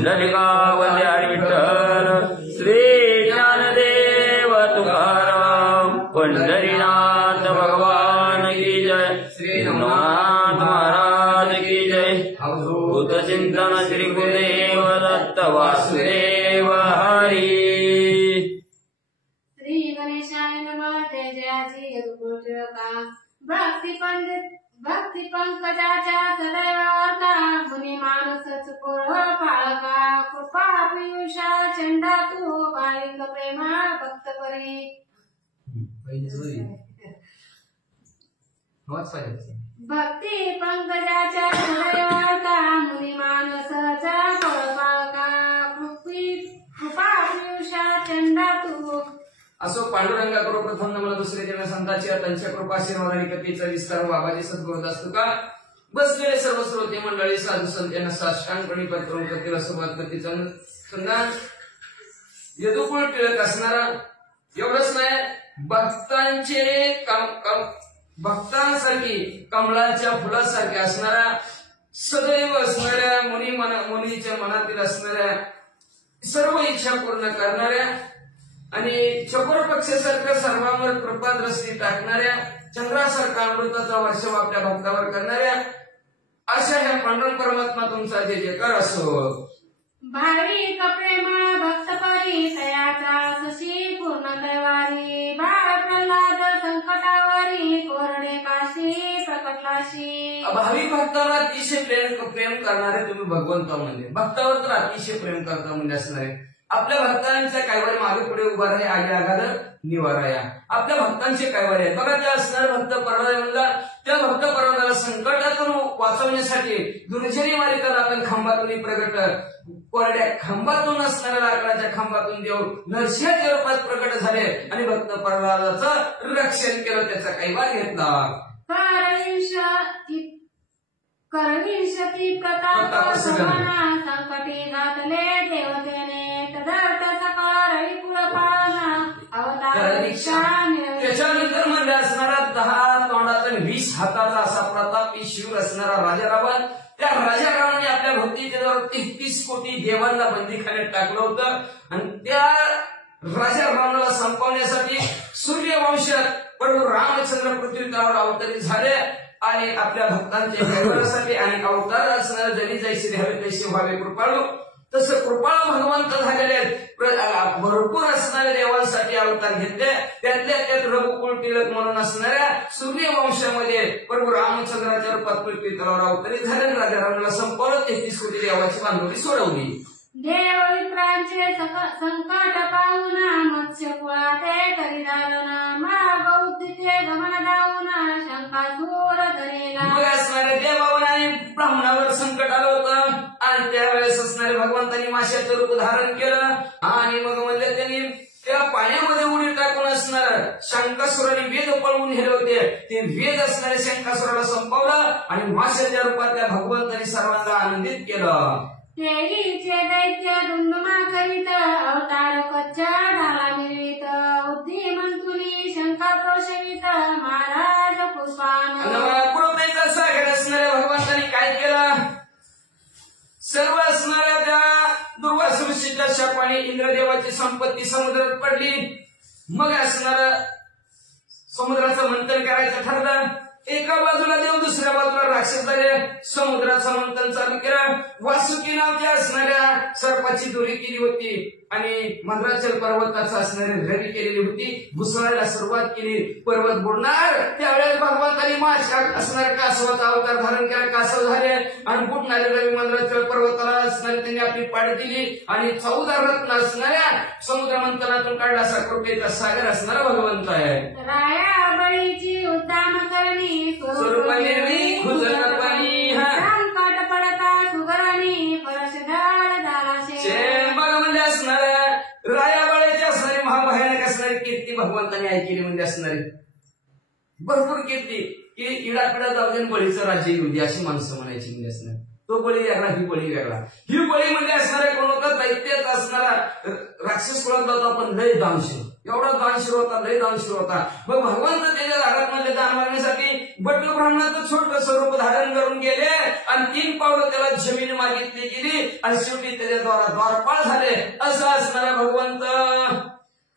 पुंडलिका वंदे हरी विठ्ठल श्री ज्ञानदेव तुकाराम पंढरीनाथ भगवान की जय श्री रघुनाथ महाराज की जय भूत चिंतन श्री गुरुदेव दत्त वासुदेव हरी श्री गणेशाय नमः जय जयाची यदुपुत्रका भक्ती पंकजाच्या सदैवार्था मुनी मानस चुकोळ पाळका कृपा पियुषा चंडा तू बालिंग प्रेमा भक्त परी भक्ती पंकजाच्या सदैवार्था मुनी मानस चुकोळ पाळका कृपा पियुषा चंडा तू असो पांडुरंगा करो प्रथम नमन दुसरे जन संतांची त्यांच्या कृपाशीर्वादाने कथेचा विस्तार बाबाजी सद्गुरुदास तुका बसलेले सर्व श्रोते मंडळी साधू संत यांना साष्टांगपणे पत्रून कथेला सुरुवात कथेचा सुंदर यदुकुळ टिळक असणारा एवढंच नाही भक्तांसारखी कमळाच्या फुलासारखे असणारा सदैव असणाऱ्या मुनीच्या मनातील असणाऱ्या सर्व इच्छा पूर्ण करणाऱ्या आणि चकोर पक्षासारखं सर्वांवर कृपादृष्टी टाकणाऱ्या चंद्रासारखा अमृताचा वर्षाव आपल्या भक्तावर करणाऱ्या अशा ह्या पांडुरंग परमात्मा तुमचा जय जयकार असो। भाविक प्रेम भक्तपरी तयाचा सशी पूर्ण दैवारी बाळ प्रल्हाद संकटावरी कोरडे काशी प्रकटलाशी। भाविक भक्तावर अतिशय प्रेम करणारे तुम्ही भगवंता म्हणजे भक्तावर तर अतिशय प्रेम करता म्हणजे असणारे आपल्या भक्तांच्या कैवारी मागे पुढे उभा राहा आगे आगार निवारा या आपल्या भक्तांचे कैवारी आहे बघा त्या असणारे भक्त पर्वत म्हणला त्या भक्त पर्वताला संकटातून वाचवण्यासाठी दुर्जनी मारिता आपण खांबातून प्रगट कोरड्या खांबातून असणाऱ्या लाकडाच्या खांबातून देव नरसिंहाच्या रूपात प्रकट झाले आणि भक्त प्रल्हादाचं रक्षण केलं त्याचा कैवार घेतला। करविंशती प्रताप सगना संकटी घातले देवतेने तदर्थ सकार विपुल पाळना अवतार दीक्षा त्याच्यानंतर म्हणजे असणारा 10 तोंडाचा 20 हाताचा असा प्रतापी शिव असणारा राजा रावण त्या राजा रावणाने आपल्या भक्तीच्या 33 कोटी देवांना बंदीखान्यात टाकलं होतं आणि त्या राजा रावणाला संपवण्यासाठी सूर्यवंशात प्रभू रामचंद्र पृथ्वी तलावर अवतरित झाले आणि आपल्या भक्तांच्या कल्याणासाठी आणि अवतार असणारे जरी जैसे द्यावे तैसे व्हावे कृपाळू तसं कृपाळू भगवंत झालेले भरपूर असणाऱ्या देवांसाठी अवतार घेतले त्यातल्या त्यात रघुकुळ टिळक म्हणून असणाऱ्या सूर्यवंशामध्ये प्रभू रामचंद्राच्या रूपात पृथ्वी तलावर अवतरित झाले राजा रावणाला संपवलं 33 कोटी देवाची बांधवली सोडवली। देव विप्रांचे संकट पाहुना मत्स्य कुळाते करी दालना मागौद्दिते गमन दावना शंका दूर धरेला। मग असणारे देवावर आणि ब्राह्मणावर संकट आलं होतं आणि त्यावेळेस असणारे भगवंतांनी माशाचं रूप धारण केलं आणि मग म्हणजे त्यांनी त्या पाण्यामध्ये उडी टाकून असणार शंकासुराने वेद पळवून नेले होते ते वेद असणारे शंकासुराला संपवलं आणि माशाच्या रूपात त्या भगवंतांनी सर्वांना आनंदित केलं। तेरीचे दैत्य दुंदुमा करीत अवतार कच्च्या ढाला मिरवीत बुद्धिमंतुनी शंका प्रोषवित महाराज पुष्पान कृपेचा सागर असणाऱ्या भगवंतांनी काय केलं सर्व असणाऱ्या त्या दुर्वास ऋषीच्या शापाने इंद्रदेवाची संपत्ती समुद्रात पडली। मग असणार समुद्राचं मंथन करायचं ठरलं एका बाजूला देव दुसऱ्या बाजूला राक्षस झाले समुद्राचं मंथन चालू केलं वासुकी नावाच्या असणाऱ्या सर्पाची दोरी केली होती आणि मंद्राचल पर्वताचं असणारी रवी केलेली होती घुसळायला सुरुवात केली पर्वत बुडणार त्यावेळेस भगवंतांनी माछ असणाऱ्या कासवाचा अवतार धारण केला कासव झाले आणि बुडणारे रवी मंद्राचल पर्वताला असणारी त्यांनी आपली पाडी दिली आणि 14 रत्न असणाऱ्या समुद्र मंथनातून काढला असा कृपेचा सागर असणारा भगवंत आहे। राया बळीची उत्तम करणी स्वरूप निर्मी खुजरपाणी संकट पडता सुगरणी परशधार दालाशे बघा म्हणजे असणाऱ्या रायाबाळ्याची असणारी महाभयानक असणारी कीर्ती भगवंतांनी ऐकली म्हणजे असणारी भरपूर कीर्ती की इडापिडा जाऊ दे बळीचं राज्य येऊ दे अशी माणसं म्हणायची म्हणजे असणार तो बळी वेगळा ही बळी वेगळा ही बळी म्हणजे असणारा कोण होता दैत्यात असणारा राक्षस कुळातला होता पण लय दानशील एवढा दानशीर होता, लय दानशीर होता. मग भगवंत त्याच्या दारात दान मागण्यासाठी बटू ब्राह्मणाचं छोटं स्वरूप धारण करून गेले आणि 3 पावलं त्याला जमीन मागितली गेली आणि शेवटी त्याच्या द्वारपाळ झाले. असं असणारा भगवंत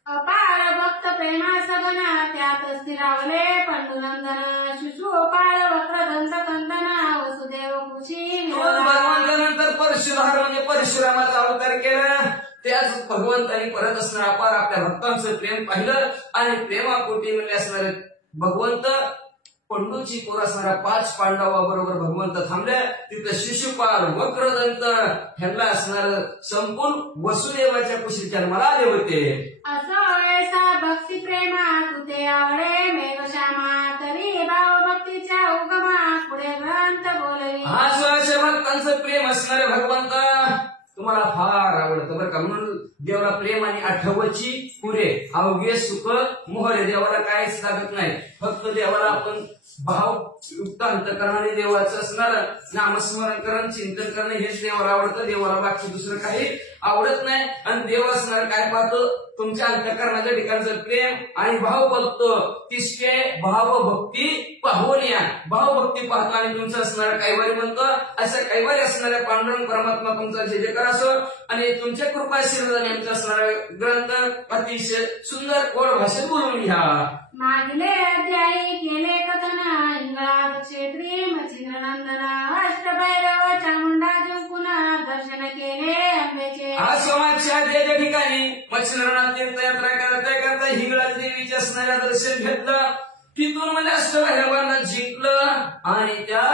अपार भक्त प्रेमा सगना त्यात स्थिरावले पंडुनंदन शिशुपाळ वक्रदंत कंदना वसुदेव कुशी भगवंतानंतर परशुराम म्हणजे परशुरामाचा अवतार केला. त्याच भगवंतांनी परत असणारा अपार आपल्या भक्तांचं प्रेम पाहिलं आणि प्रेमापोटी म्हणजे असणारे भगवंत पंडूची पोर असणाऱ्या 5 पांडवाबरोबर भगवंत थांबले. तिथं शिशुपाल वक्रदंत ह्यांना असणार संपून वसुदेवाच्या कुशी जन्माला आले होते. असं ऐसा भक्ती प्रेमा तुते आवडे मेघश्यामा तरी भाव भक्तीच्या उगमा पुढे ग्रंथ बोलवी. असं असे भक्तांचं प्रेम असणारे भगवंत तुम्हाला फार आवडतं बरं का. म्हणून देवाला प्रेम आणि आठवची पुरे अवघे सुख मोहरे. देवाला काहीच लागत नाही, फक्त देवाला आपण भाव युक्त अंतकरणाने देवाचं असणार नामस्मरण करण चिंतन करणं हेच देवाला आवडतं. देवाला बाकी दुसरं काही आवडत नाही. आणि देव असणार काय पाहतो, तुमच्या अंतकरणाच्या ठिकाणचं प्रेम आणि भाव बघतो. तिसके भाव भक्ती पाहुनिया, भाव भक्ती पाहतो आणि तुमचं असणारं कैवारी म्हणतो. असं कैवारी असणाऱ्या पांडुरंग परमात्मा तुमचा जे जयकार असो आणि तुमच्या कृपाशीर्वादाने आमचा असणारा ग्रंथ अतिशय सुंदर गोड भाषेत बोलून घ्या. मागले अध्यायी केले कथना इंगळा क्षेत्री मच्छिंद्रनंदना अष्टभैरव चामुंडा जिंकुना दर्शन केले अंबेचे. आज समाजच्या त्या ठिकाणी मच्छिंद्रनाथ तीर्थयात्रा करता हिंगळा देवीचे असणाऱ्या दर्शन घेतलं. तिथून म्हणजे अष्टभैरवांना जिंकलं आणि त्या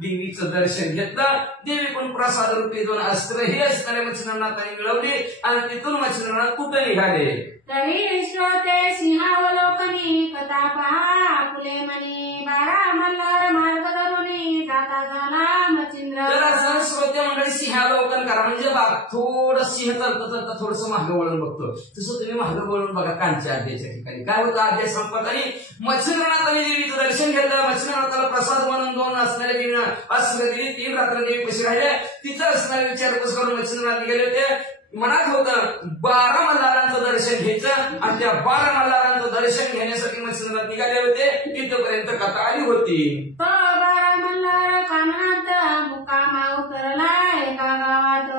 देवीचं दर्शन घेतलं. देवी पण प्रसाद रूपी 2 अस्त्र ही असणाऱ्या मच्छिंद्रनाथांनी मिळवली आणि तिथून मच्छिंद्रनाथ कुठे निघाले. तरी श्रोते सिंहावलोकनी कथा पहा आपुले मनी 12 मल्हार मार्ग धरुनी जाता झाला मच्छिंद्र. जरा श्रोते मंडळी सिंहावलोकन करा म्हणजे थोडं सिंह चालतं थोडस मागं वळून बघतो. तसं तुम्ही मागं वळून बघा. कांच्या आद्याच्या ठिकाणी काय होतं, आद्या संपत आणि मच्छिंद्रनाथांनी देवीचं दर्शन घेतलं. मच्छिंद्रनाथाला प्रसाद म्हणून 2 असणाऱ्या देवीनं अस्त्र दिली. 3 रात्र देवी कशी राहिले तिचं असणारे विचारपूस करून मच्छिंद्रनाथ गेले होते. मनात होतं 12 मल्हारांचं दर्शन घ्यायचं आणि त्या 12 मल्हारांचं दर्शन घेण्यासाठी मच्छिंद्रनाथ निघाले होते. तिथपर्यंत कथा आली होती. 12 मल्हार कानात मुक्कामा उतरला एका गावात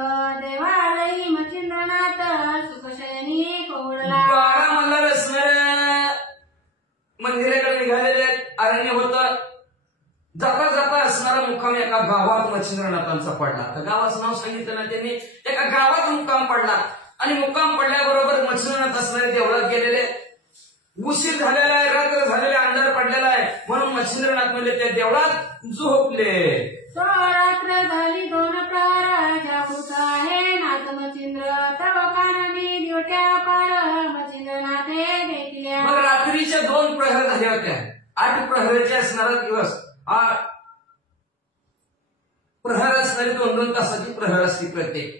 देवालयी मच्छिंद्रनाथ सुखशयनी कोवळला. 12 मल्हार असणाऱ्या मंदिराकडे निघालेले अरण्य होतं. जाता जाता असणारा मुक्काम एका गावात मच्छिंद्रनाथांचा पडला. त्या गावाचं नाव सांगितलं ना त्यांनी. एका गावात मुक्काम पडला आणि मुक्काम पडल्याबरोबर मच्छिंद्रनाथ असणारे देवळात गेलेले. उशीर झालेला आहे, रात्र झालेला, अंधार पडलेला आहे म्हणून मच्छिंद्रनाथ म्हणजे त्या देवळात झोपले. रात्र झाली 2 प्रहर जागृत आहे नाथ मच्छिंद्र तव कानानी ड्युट्या पार मच्छिंद्रनाथे देखिल्या. मग रात्रीच्या 2 प्रहर झाल्या होत्या. 8 प्रहराचे असणारा दिवस. प्रहर असणारी 2-2 तासाची प्रहर असते प्रत्येक.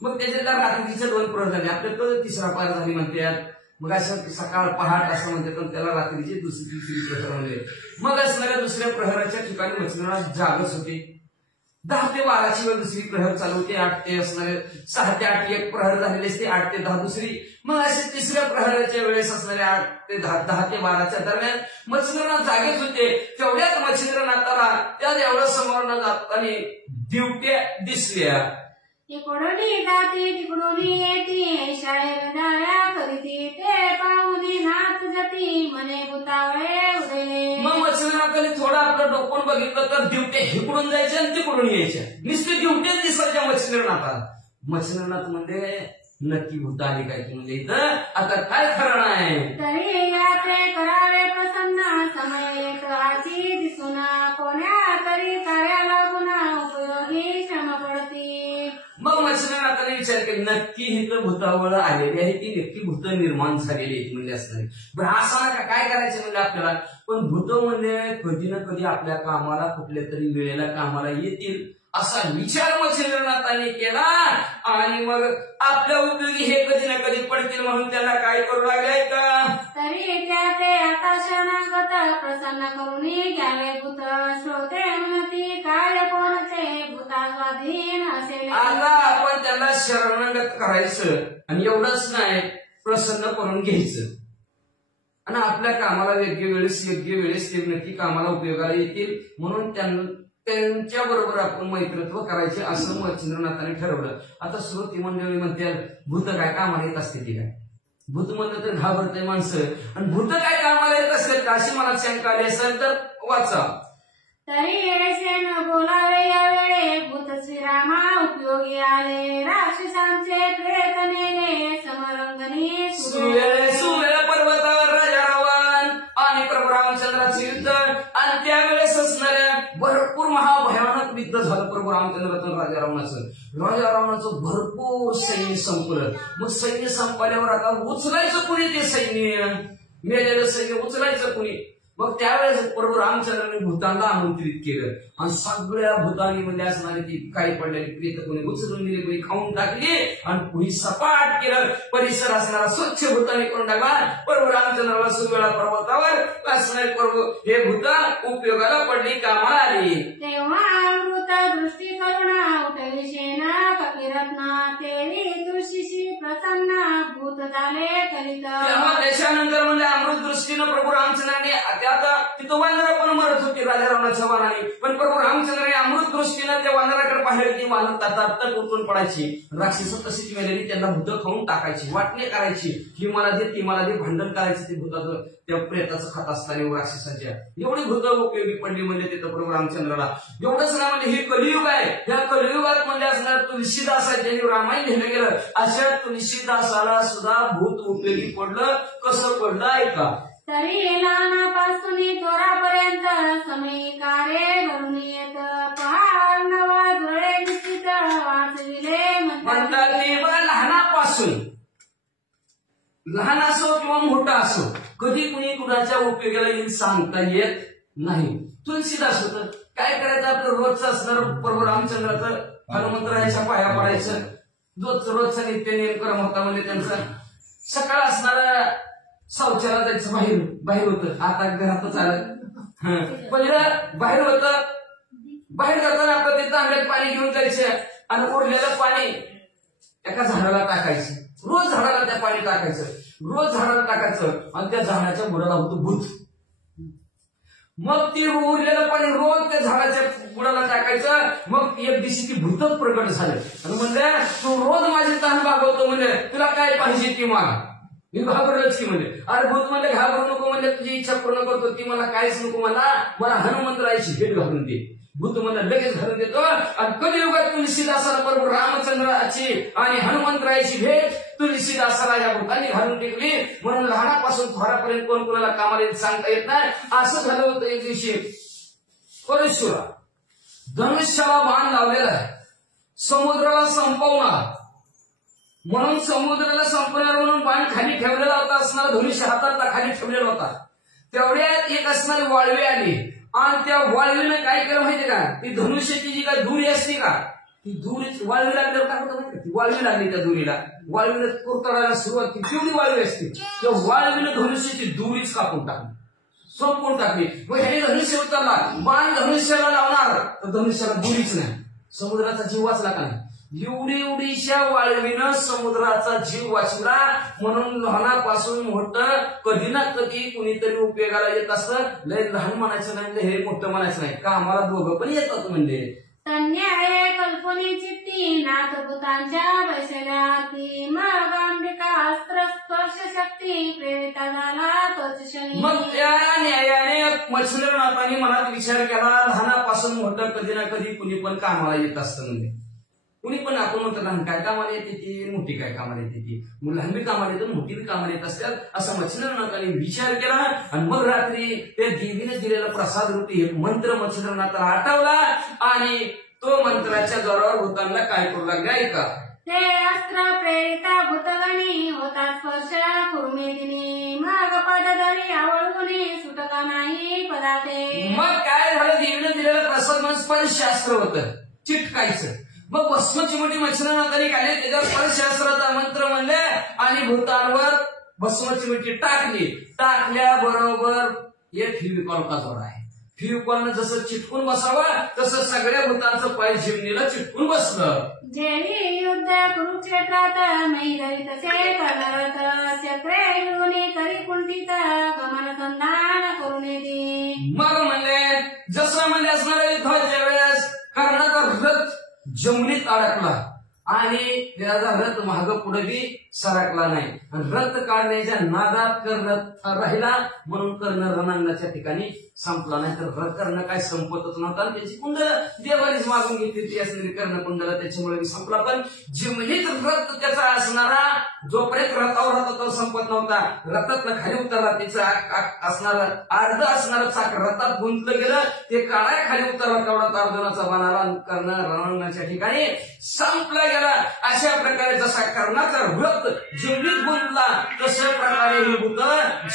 मग त्याच्यातल्या रात्रीच्या 2 प्रहर झाले. आपल्याकडे 3रा प्रहर झाली म्हणतात. मग असं सकाळ पहाट असं म्हणतात पण त्याला रात्रीचे दुसरी प्रहर म्हणले. मग असणाऱ्या 2ऱ्या प्रहराच्या ठिकाणी मच्छिंद्रनाथ जागच होते. 10 ते 12ची वेळ दुसरी प्रहर चालू होती. 8 ते असणारे 6 ते 8 एक प्रहर झालेली असते. 8 ते 10 दुसरी. मग असे 3ऱ्या प्रहराच्या वेळेस असणाऱ्या 8 ते 10 ते 12च्या दरम्यान मच्छिंद्रनाथ जागेच होते. तेवढ्यात मच्छिंद्रनाथाला त्या देवळा समोर जाताना दिवट्या दिसल्या. इकडून जाती तिकडून येती शायर जाया करीती ते पाहुनी नाथ जाती मने भूतावळे उदये. मग मच्छिंद्रनाथाने थोडं आपलं डोकून बघितलं तर दिवटे इकडून जायच्या आणि तिकडून यायच्या. नुसते दिवटे दिसायच्या मच्छिंद्रनाथाला. मच्छिंद्रनाथ म्हणजे नक्की भूत आली काय की म्हणजे इथं आता काय खरं नाही. तरी याचे करावे प्रसन्न समय येत आची दिसून कोण्या तरी कार्या लागून उपयोगी श्रम पडती. मग मच्छिंद्रनाथाने विचार केला नक्की इथं भूतावळ आलेली आहे ती नक्की भूत निर्माण झालेली आहे म्हणजे असणारी. बरं असं काय करायचं म्हणजे आपल्याला. पण भूत म्हणजे कधी ना कधी आपल्या कामाला कुठल्या तरी वेळेला कामाला येतील असा विचार मच्छिंद्रनाथाने केला आणि मग आपल्या उपयोगी हे कधी ना कधी पडतील म्हणून त्याला काय करू लागले का. तरी त्या ते आता शरणागत प्रसन्न करून घ्यावे भूत श्रोते म्हणती काय कोणते भूता स्वाधीन असेल. आता आपण त्याला शरणागत करायचं आणि एवढंच नाही प्रसन्न करून घ्यायचं. आणि आपल्या कामाला योग्य वेळेस ते नक्की कामाला उपयोगाला येतील म्हणून त्यांच्या बरोबर आपण मैत्रत्व करायचे असं मच्छिंद्रनाथाने ठरवलं. आता श्रोती मंडळी म्हणते भूत काय कामाला येत असते ती काय? भूत म्हणलं तर घाबरते माणसं आणि भूत काय कामाला येत असतात अशी मला शंका आली असेल तर वाचा. तरी ऐसे न बोलावे या वेळे भूत श्रीरामा उपयोगी आले राक्षसांचे प्रेत नेले समरंगणी सुवेळ पर्वतावर राजा रावण आणि प्रभू रामचंद्राचे युद्ध आणि त्यावेळेस असणाऱ्या भरपूर महाभयानक युद्ध झालं प्रभू रामचंद्राचं राजा रावणाचं भरपूर सैन्य संपलं. मग सैन्य संपल्यावर आता उचलायचं कुणी ते सैन्य मेलेलं सैन्य उचलायचं कुणी? मग त्यावेळेस प्रभू रामचंद्राने भूतांना आमंत्रित केलं आणि सगळ्या भूतानीमध्ये असणारी ती काही पडलेली प्रेत कोणी उचलून दिली कोणी खाऊन टाकली आणि कुणी सपाट केलं. परिसर असणारा स्वच्छ भूतानी करून टाकला. प्रभू रामचंद्राला सुवेळा पर्वतावर असणारे प्रभू हे भूत उपयोगाला पडली कामाला आली. तेव्हा अमृत दृष्टी करुणा उठली शेना कपिरत्ना तेरी दृष्टीशी प्रसन्न भूत झाले कलित. तेव्हा त्याच्यानंतर म्हणजे अमृत दृष्टीनं प्रभू रामचंद्राने आता तिथं वानर पण मरत होती राजा रावणाच्या वानाने पण प्रभू रामचंद्राने अमृत दृष्टीनं त्या वानराकडे पाहिलं की वानर तातात उठून पडायची. राक्षस तशीच मेलेली त्यांना भूत खाऊन टाकायची वाटणे करायची ही मला दे ती मला दे भांडण करायचं ते भूताचं त्या प्रेताचं खात असताना राक्षसाच्या एवढी भूत उपयोगी पडली म्हणजे तिथं प्रभू रामचंद्राला. एवढंच ना म्हणजे हे कलियुग आहे. या कलियुगात म्हणजे असणार तुलसीदास आहे ज्यांनी रामायण लिहिलं गेलं अशा तुलसीदासाला सुद्धा भूत उपयोगी पडलं. कसं पडलं ऐका. तरी लहानापासून तोरापर्यंत समीकारे भरून येत पहाड नवा डोळे निश्चित वाचविले म्हणतात ते बघा लहान असो किंवा मोठा असो कधी कुणी कुणाच्या उपयोगाला येईल सांगता येत नाही. तुलसीदास होतं काय करायचं आपलं रोजचं असणार प्रभू रामचंद्राचं हनुमंतरायाच्या पाया पडायचं रोजचा नित्य नियमक्रम होता म्हणजे त्यांचा सकाळ असणारा शौचाला जायचं बाहेर होतं आता घरातच आलं पहिलं बाहेर होतं बाहेर जाताना आपलं ते तांब्यात पाणी घेऊन जायचं आणि उरलेलं पाणी एका झाडाला टाकायचं. रोज झाडाला त्या पाणी टाकायचं आणि त्या झाडाच्या बुडाला होतं भूत. मग ती उरलेलं पाणी रोज त्या झाडाच्या बुडाला टाकायचं. मग एक दिवशी ती भूतच प्रकट झालं आणि म्हणले तू रोज माझे तहान भागवतो म्हणजे तुला काय पाहिजे ती मला. मी घाबरलोच की म्हणजे अरे भूत म्हणजे घाबरू नको म्हणजे तुझी इच्छा पूर्ण करतो ती मला काहीच नको मला हनुमंतरायाची भेट घालून दे. भूत मला लगेच घालून देतो आणि कलियुगात तुलसीदासाला बरोबर रामचंद्राची आणि हनुमंतरायाची भेट तुलसीदासाला या भूतांनी घालून टिकली. म्हणून लहानापासून थोरापर्यंत कोण कोणाला कामाला सांगता येत नाही. असं झालं होतं एक दिवशी परमेश्वरा धनुष्याला बाण लावलेला आहे समुद्राला संपवणार म्हणून समुद्राला संपणार म्हणून बाण खाली ठेवलेला होता असणारा धनुष्य हातातला खाली ठेवलेला होता. तेवढ्यात एक असणारी वाळवी आली आणि त्या वाळवीनं काय केलं माहितीये का ती धनुष्याची जी काय दुरी असते का ती दुरी वाळवी लागल्यावर काय होतं माहिती ती वाळवी लागली त्या दुरीला वाळवीनं कुरतडायला सुरुवात केली तेवढी वाळवी असते त्या वाळवीनं धनुष्याची दुरीच कापून टाकली संपून टाकली. मग हे धनुष्य उतरला बाण धनुष्याला लावणार तर धनुष्याला दुरीच नाही समुद्राचा जीव वाचला का नाही. एवढीशा वाळवीनं समुद्राचा जीव वाचला. म्हणून लहानापासून मोठं कधी ना कधी कुणीतरी उपयोगाला येत असतं. लय लहान म्हणायचं नाही हे मोठं म्हणायचं नाही का आम्हाला दोघं पण येतात म्हणजे. तन्याय कल्पनी चित्ती नाथ भूतांच्या बैसल्याती मग अंबिका अस्त्र स्पर्श शक्ती प्रेरिता झाला तोच क्षणी. मग त्या न्यायाने मच्छिंद्रनाथांनी मनात विचार केला लहानापासून मोठं कधी ना कधी कुणी पण कामाला येत असतं म्हणजे कुणी पण आपण म्हणतो लहान काय कामाला येते ती मोठी काय कामाला येते ती लहान बी कामाला येतं मोठी बी कामाला येत असतात असं मच्छिंद्रनाथांनी विचार केला. आणि मग रात्री त्या देवीने दिलेला प्रसाद रूपी एक मंत्र मच्छिंद्रनाथाला आठवला आणि तो मंत्राच्या जोरावर भूतांना काय करू लागले ऐका. ते अस्त्र प्रेरिता भूतगणी होता स्पर्श कुर्मेदिनी मग पदधरी आवळूनी सुटका नाही पदाते. मग काय झालं देवीने दिलेलं प्रसाद म्हणजे स्पर्शशास्त्र होतं चिटकायचं. मग भस्मचिमुटी मच्छिंद्रनाथांनी काढले त्याच्यावर स्पर्शशास्त्राचा मंत्र म्हणले आणि भूतांवर भस्मचिमुटी टाकली. टाकल्याबरोबर एक फेविकॉलचा जोर आहे फेविकॉलनं जसं चिटकून बसावं तसं सगळ्या भूतांचं पाय जिमनीला चिटकून बसलं. जेवी युद्ध कुरुक्षेत्रात मैदरी तसे करत चक्रे युनी करी कुंठित गमन संधान करून येते. मग म्हणले जसं म्हणजे असणाऱ्या युद्धाच्या वेळेस कर्णाचा रथ जमिनीत अडकला आणि त्याचा रथ माग पुढे बी सरकला नाही. रथ काढण्याच्या नादात कर्ण राहिला म्हणून कर्ण रणांगणाच्या ठिकाणी संपला नाही. तर कर्ण काय संपतच नव्हता. त्याची कुंडल देवानीच मागून घेतली ती असणारी कर्ण कुंडला त्याच्यामुळे संपला. पण जिमनीत रथ त्याचा असणारा जोपर्यंत रथावर होता तो संपत नव्हता. रथातनं खाली उतरला तिचं असणार अर्ध असणारं चाक रथात गुंतलं गेलं. ते काळ्या खाली उतरला तेवढा अर्जुनाचा बनाला कर्ण रणांगणाच्या ठिकाणी संपला गेला. अशा प्रकारे जसा कर्णाचा व्रत जिमनीत गुंतला तशा प्रकारे ही भूत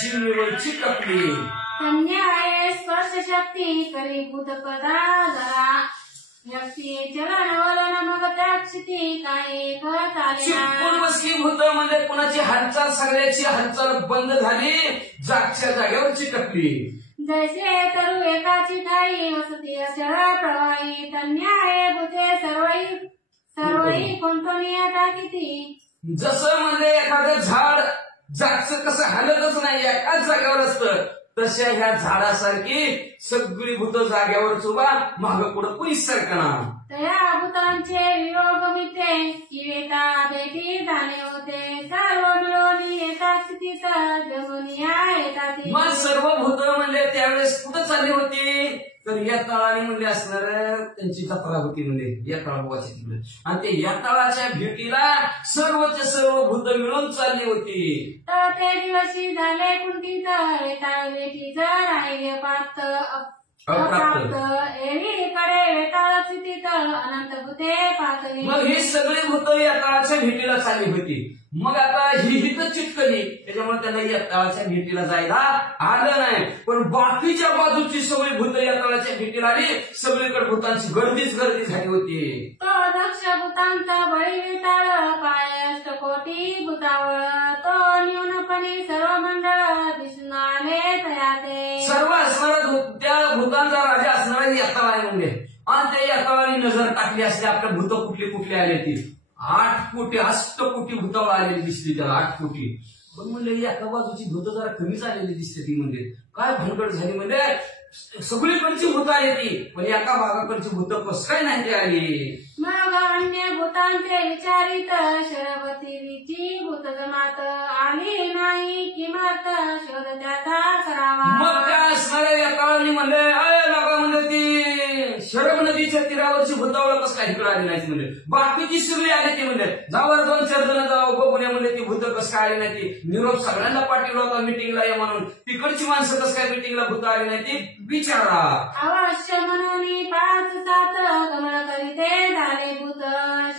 जिमनीवर चिकटली. कन्या स्पर्श शक्ती करी भूत पदा जरा शक्ती चलन वलन मग त्याक्षिती काय चिपकून बसली भूत म्हणजे कुणाची हालचाल सगळ्याची हालचाल बंद झाली. जागच्या जागेवर चिकटली. जैसे तरु एकाची ठाई वसती अचळ प्रवाही तन्याय भूते सर्वही कोणतोनी टाकीती. जसं म्हणजे एखादं झाड जागचं कसं हलतच नाही एकाच जागेवर असतं तशा ह्या झाडासारखी सगळी भूत जागेवर उभा माग पुढं कुणीच सरकणार. तया भूतांचे वियोग मिते किवेता भेटी जाणे होते सर्व मिळवणी एका स्थितीत जगुनिया येतात. मग सर्व भूत म्हणजे त्यावेळेस कुठं चालली होती तर या तळाने म्हणजे असणार त्यांची जत्रा होती म्हणजे या तळाची तिकडे. आणि ते या तळाच्या भेटीला सर्वचे सर्व भूत मिळून चालली होती. तर ते दिवशी झाले कुंठित वेताळ भेटी जर राहिले पात अप्राप्त एकीकडे वेताळ स्थितीत अनंत भूते पातळी. मग ही सगळी भूत या तळाच्या भेटीला चालली होती. मग आता ही हित चिटकली त्याच्यामुळे त्यांना या तळाच्या भेटीला जायला आलं नाही. पण बाकीच्या बाजूची सगळी भूत या तळाच्या भेटीला आली. सगळीकडे भूतांची गर्दीच गर्दी झाली होती. तो दक्ष भूतांचा बळी वेताळ पाय अष्टकोटी भूतावळ तो न्यूनपणी सर्व मंडळ दिसून आले तयाते. सर्व असणारा त्या भूतांचा राजा असणारा याताळ आहे म्हणजे. आणि त्या याताळाने नजर टाकली असते आपल्या भूत कुठली कुठली आली ती 8 कोटी अष्टकोटी भूतावळ आलेली दिसली त्याला 8 कोटी. पण म्हणले एका बाजूची भूत जरा कमीच आलेली दिसते ती म्हणजे काय भानगड झाली म्हणजे सगळीकडची भूत आली ती पण एका भागाकडची भूत कसं काय नाही ती आली. मग अन्य भूतांचे विचारित शरबतीची भूत जमात आली नाही किंमत शोध त्याचा करावा. मग काय असणाऱ्या या काळाने म्हणले अय बाबा म्हणजे ती शरब नदीच्या तीरावरची भूतावळ कसं काही इकडे आली नाही म्हणजे. बाकीची सगळी आली ती म्हणजे जावर 2-4 जण जावं बघून म्हणजे ती भूत कसं काय आली नाही ती. निरोप सगळ्यांना पाठवला होता मिटिंगला ये म्हणून. तिकडची माणसं कसं काय मिटिंगला भूत आली नाही ती विचारा. अवश्य म्हणून 5-7 गमन करीते झाले भूत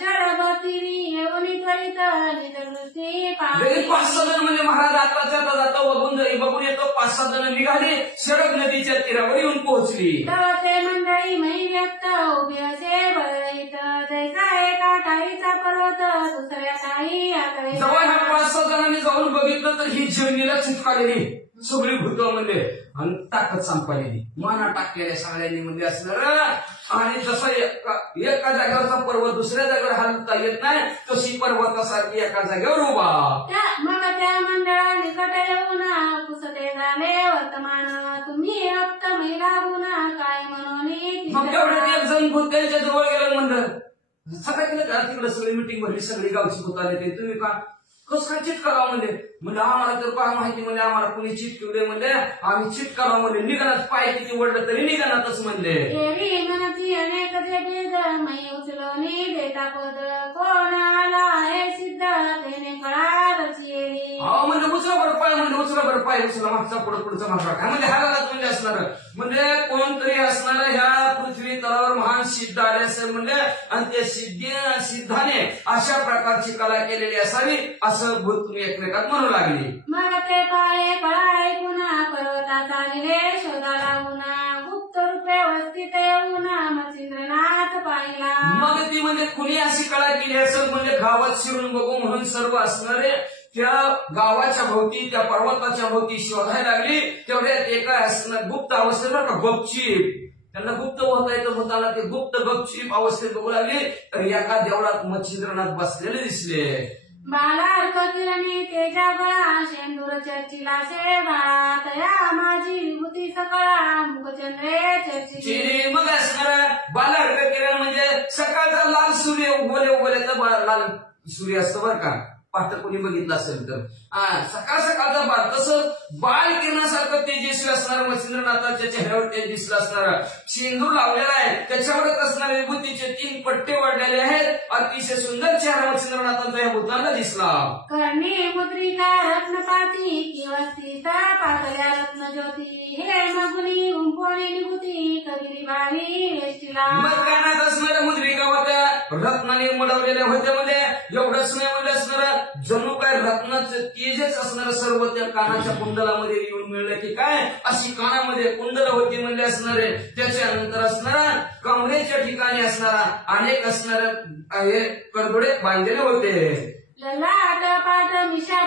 शरबती येऊन त्वरित निजदृष्टी पाहिली. 5-6 जण म्हणजे महाराज आता जाता बघून येतो 5-6 जण निघाली शरब नदीच्या तीरावर येऊन पोहोचली. तर ते मंडळी मै व्यक्त उभे असे बळीत जैसा एका टाळीचा पर्वत दुसऱ्या टाळी जेव्हा ह्या 5-6 जणांनी जाऊन बघितलं तर ही जमिनीला चिटकालेली सगळी भूत म्हणजे आणि ताकद संपालेली माना टाकलेल्या सगळ्यांनी म्हणजे असणार. आणि जसं एका जागेवरचा पर्वत दुसऱ्या जागेवर हलता येत नाही तशी पर्वतासारखी एका जागेवर उभा. मग त्या मंडळा निकट येऊन पुसते झाले वर्तमान तुम्ही रक्त महिला गुन्हा काय म्हणून. मग तेवढ्यात एक जण भूत त्यांच्या जवळ गेलं मंडळ सगळ्या तिकडे सगळी मिटिंग भरली सगळी गावची भूत आले ते तुम्ही का कसं काय चिट करावं म्हणजे आम्हाला तर काय माहिती म्हणजे आम्हाला कुणी चिट ठेवले म्हणजे आम्ही चिट करावं म्हणजे निघाणात पाय किती वडलं तरी निघाणातच म्हणले. मनाची अनेक भेद मै उचलवणी देता पद कोण आला हे सिद्ध त्याने कळाच येली. म्हणजे उचला बरं पाय म्हणजे उचला बरं पाय उचला मागचा पुढचा मागचा काय म्हणजे हालाच म्हणजे असणार म्हणजे कोणतरी असणार ह्या पृथ्वी तळावर महान सिद्ध आले असेल म्हणजे आणि त्या सिद्धाने अशा प्रकारची कला केलेली असावी असं भूत तुम्ही एकमेकात म्हणू लागली. मग ते पाय कळाय पुन्हा पर्वताचा दिले शोधा लावून गुप्त रूपे व्यवस्थित येऊन मच्छिंद्रनाथ पाहिला. मग ती म्हणजे कुणी अशी कला केली असेल म्हणजे गावात शिरून बघू म्हणून सर्व असणारे त्या गावाच्या भोवती त्या पर्वताच्या भोवती शोधायला लागली. तेवढ्यात एका गुप्त अवस्थेत गपचीप त्यांना गुप्त होता येतं भूताला ते गुप्त गपचीप अवस्थेत बघू लागले तर एका देवळात मच्छिंद्रनाथ बसलेले दिसले. बालार्क किरणी तेजा गळा शेंदूर चर्चिला शे बाळा तया माझी विभूती सकळा मुखचंद्रे चर्चिली. मग असणार बालार्क किरण म्हणजे सकाळचा लाल सूर्य उगवले तर लाल सूर्य असतो बरं का. पाठ कोणी बघितलं असेल तर सकाळ सकाळचा बाळ तसं बाळ किरणासारखं तेजस्वी असणार मच्छिंद्रनाथाच्या चेहऱ्यावर तेज दिसलं असणार. शेंदूर लावलेला आहे त्याच्यावरच असणारे विभूतीचे 3 पट्टे वाढलेले आहेत. अतिशय सुंदर चेहरा मच्छिंद्रनाथांचा या भूताला दिसला. कर्णी मुद्रिका रत्नपाती किंवस्तीचा पातल्या रत्न ज्योती हे मगुनी उंपोणी निभूती कगिरी भावी वेष्टीला. मग कानात असणाऱ्या मुद्रिका होत्या रत्नाने मडवलेल्या होत्या. मध्ये एवढंच नाही म्हणलं असणार जणू काय रत्नाचं तेजच असणार सर्व त्या कानाच्या कुंडलामध्ये येऊन मिळलं की काय. अशी कानामध्ये कुंडल होती म्हणले असणारे. त्याच्यानंतर असणारा कमरेच्या ठिकाणी असणारा अनेक असणारे कडदोडे बांधलेले होते. ललाट पाट मिशा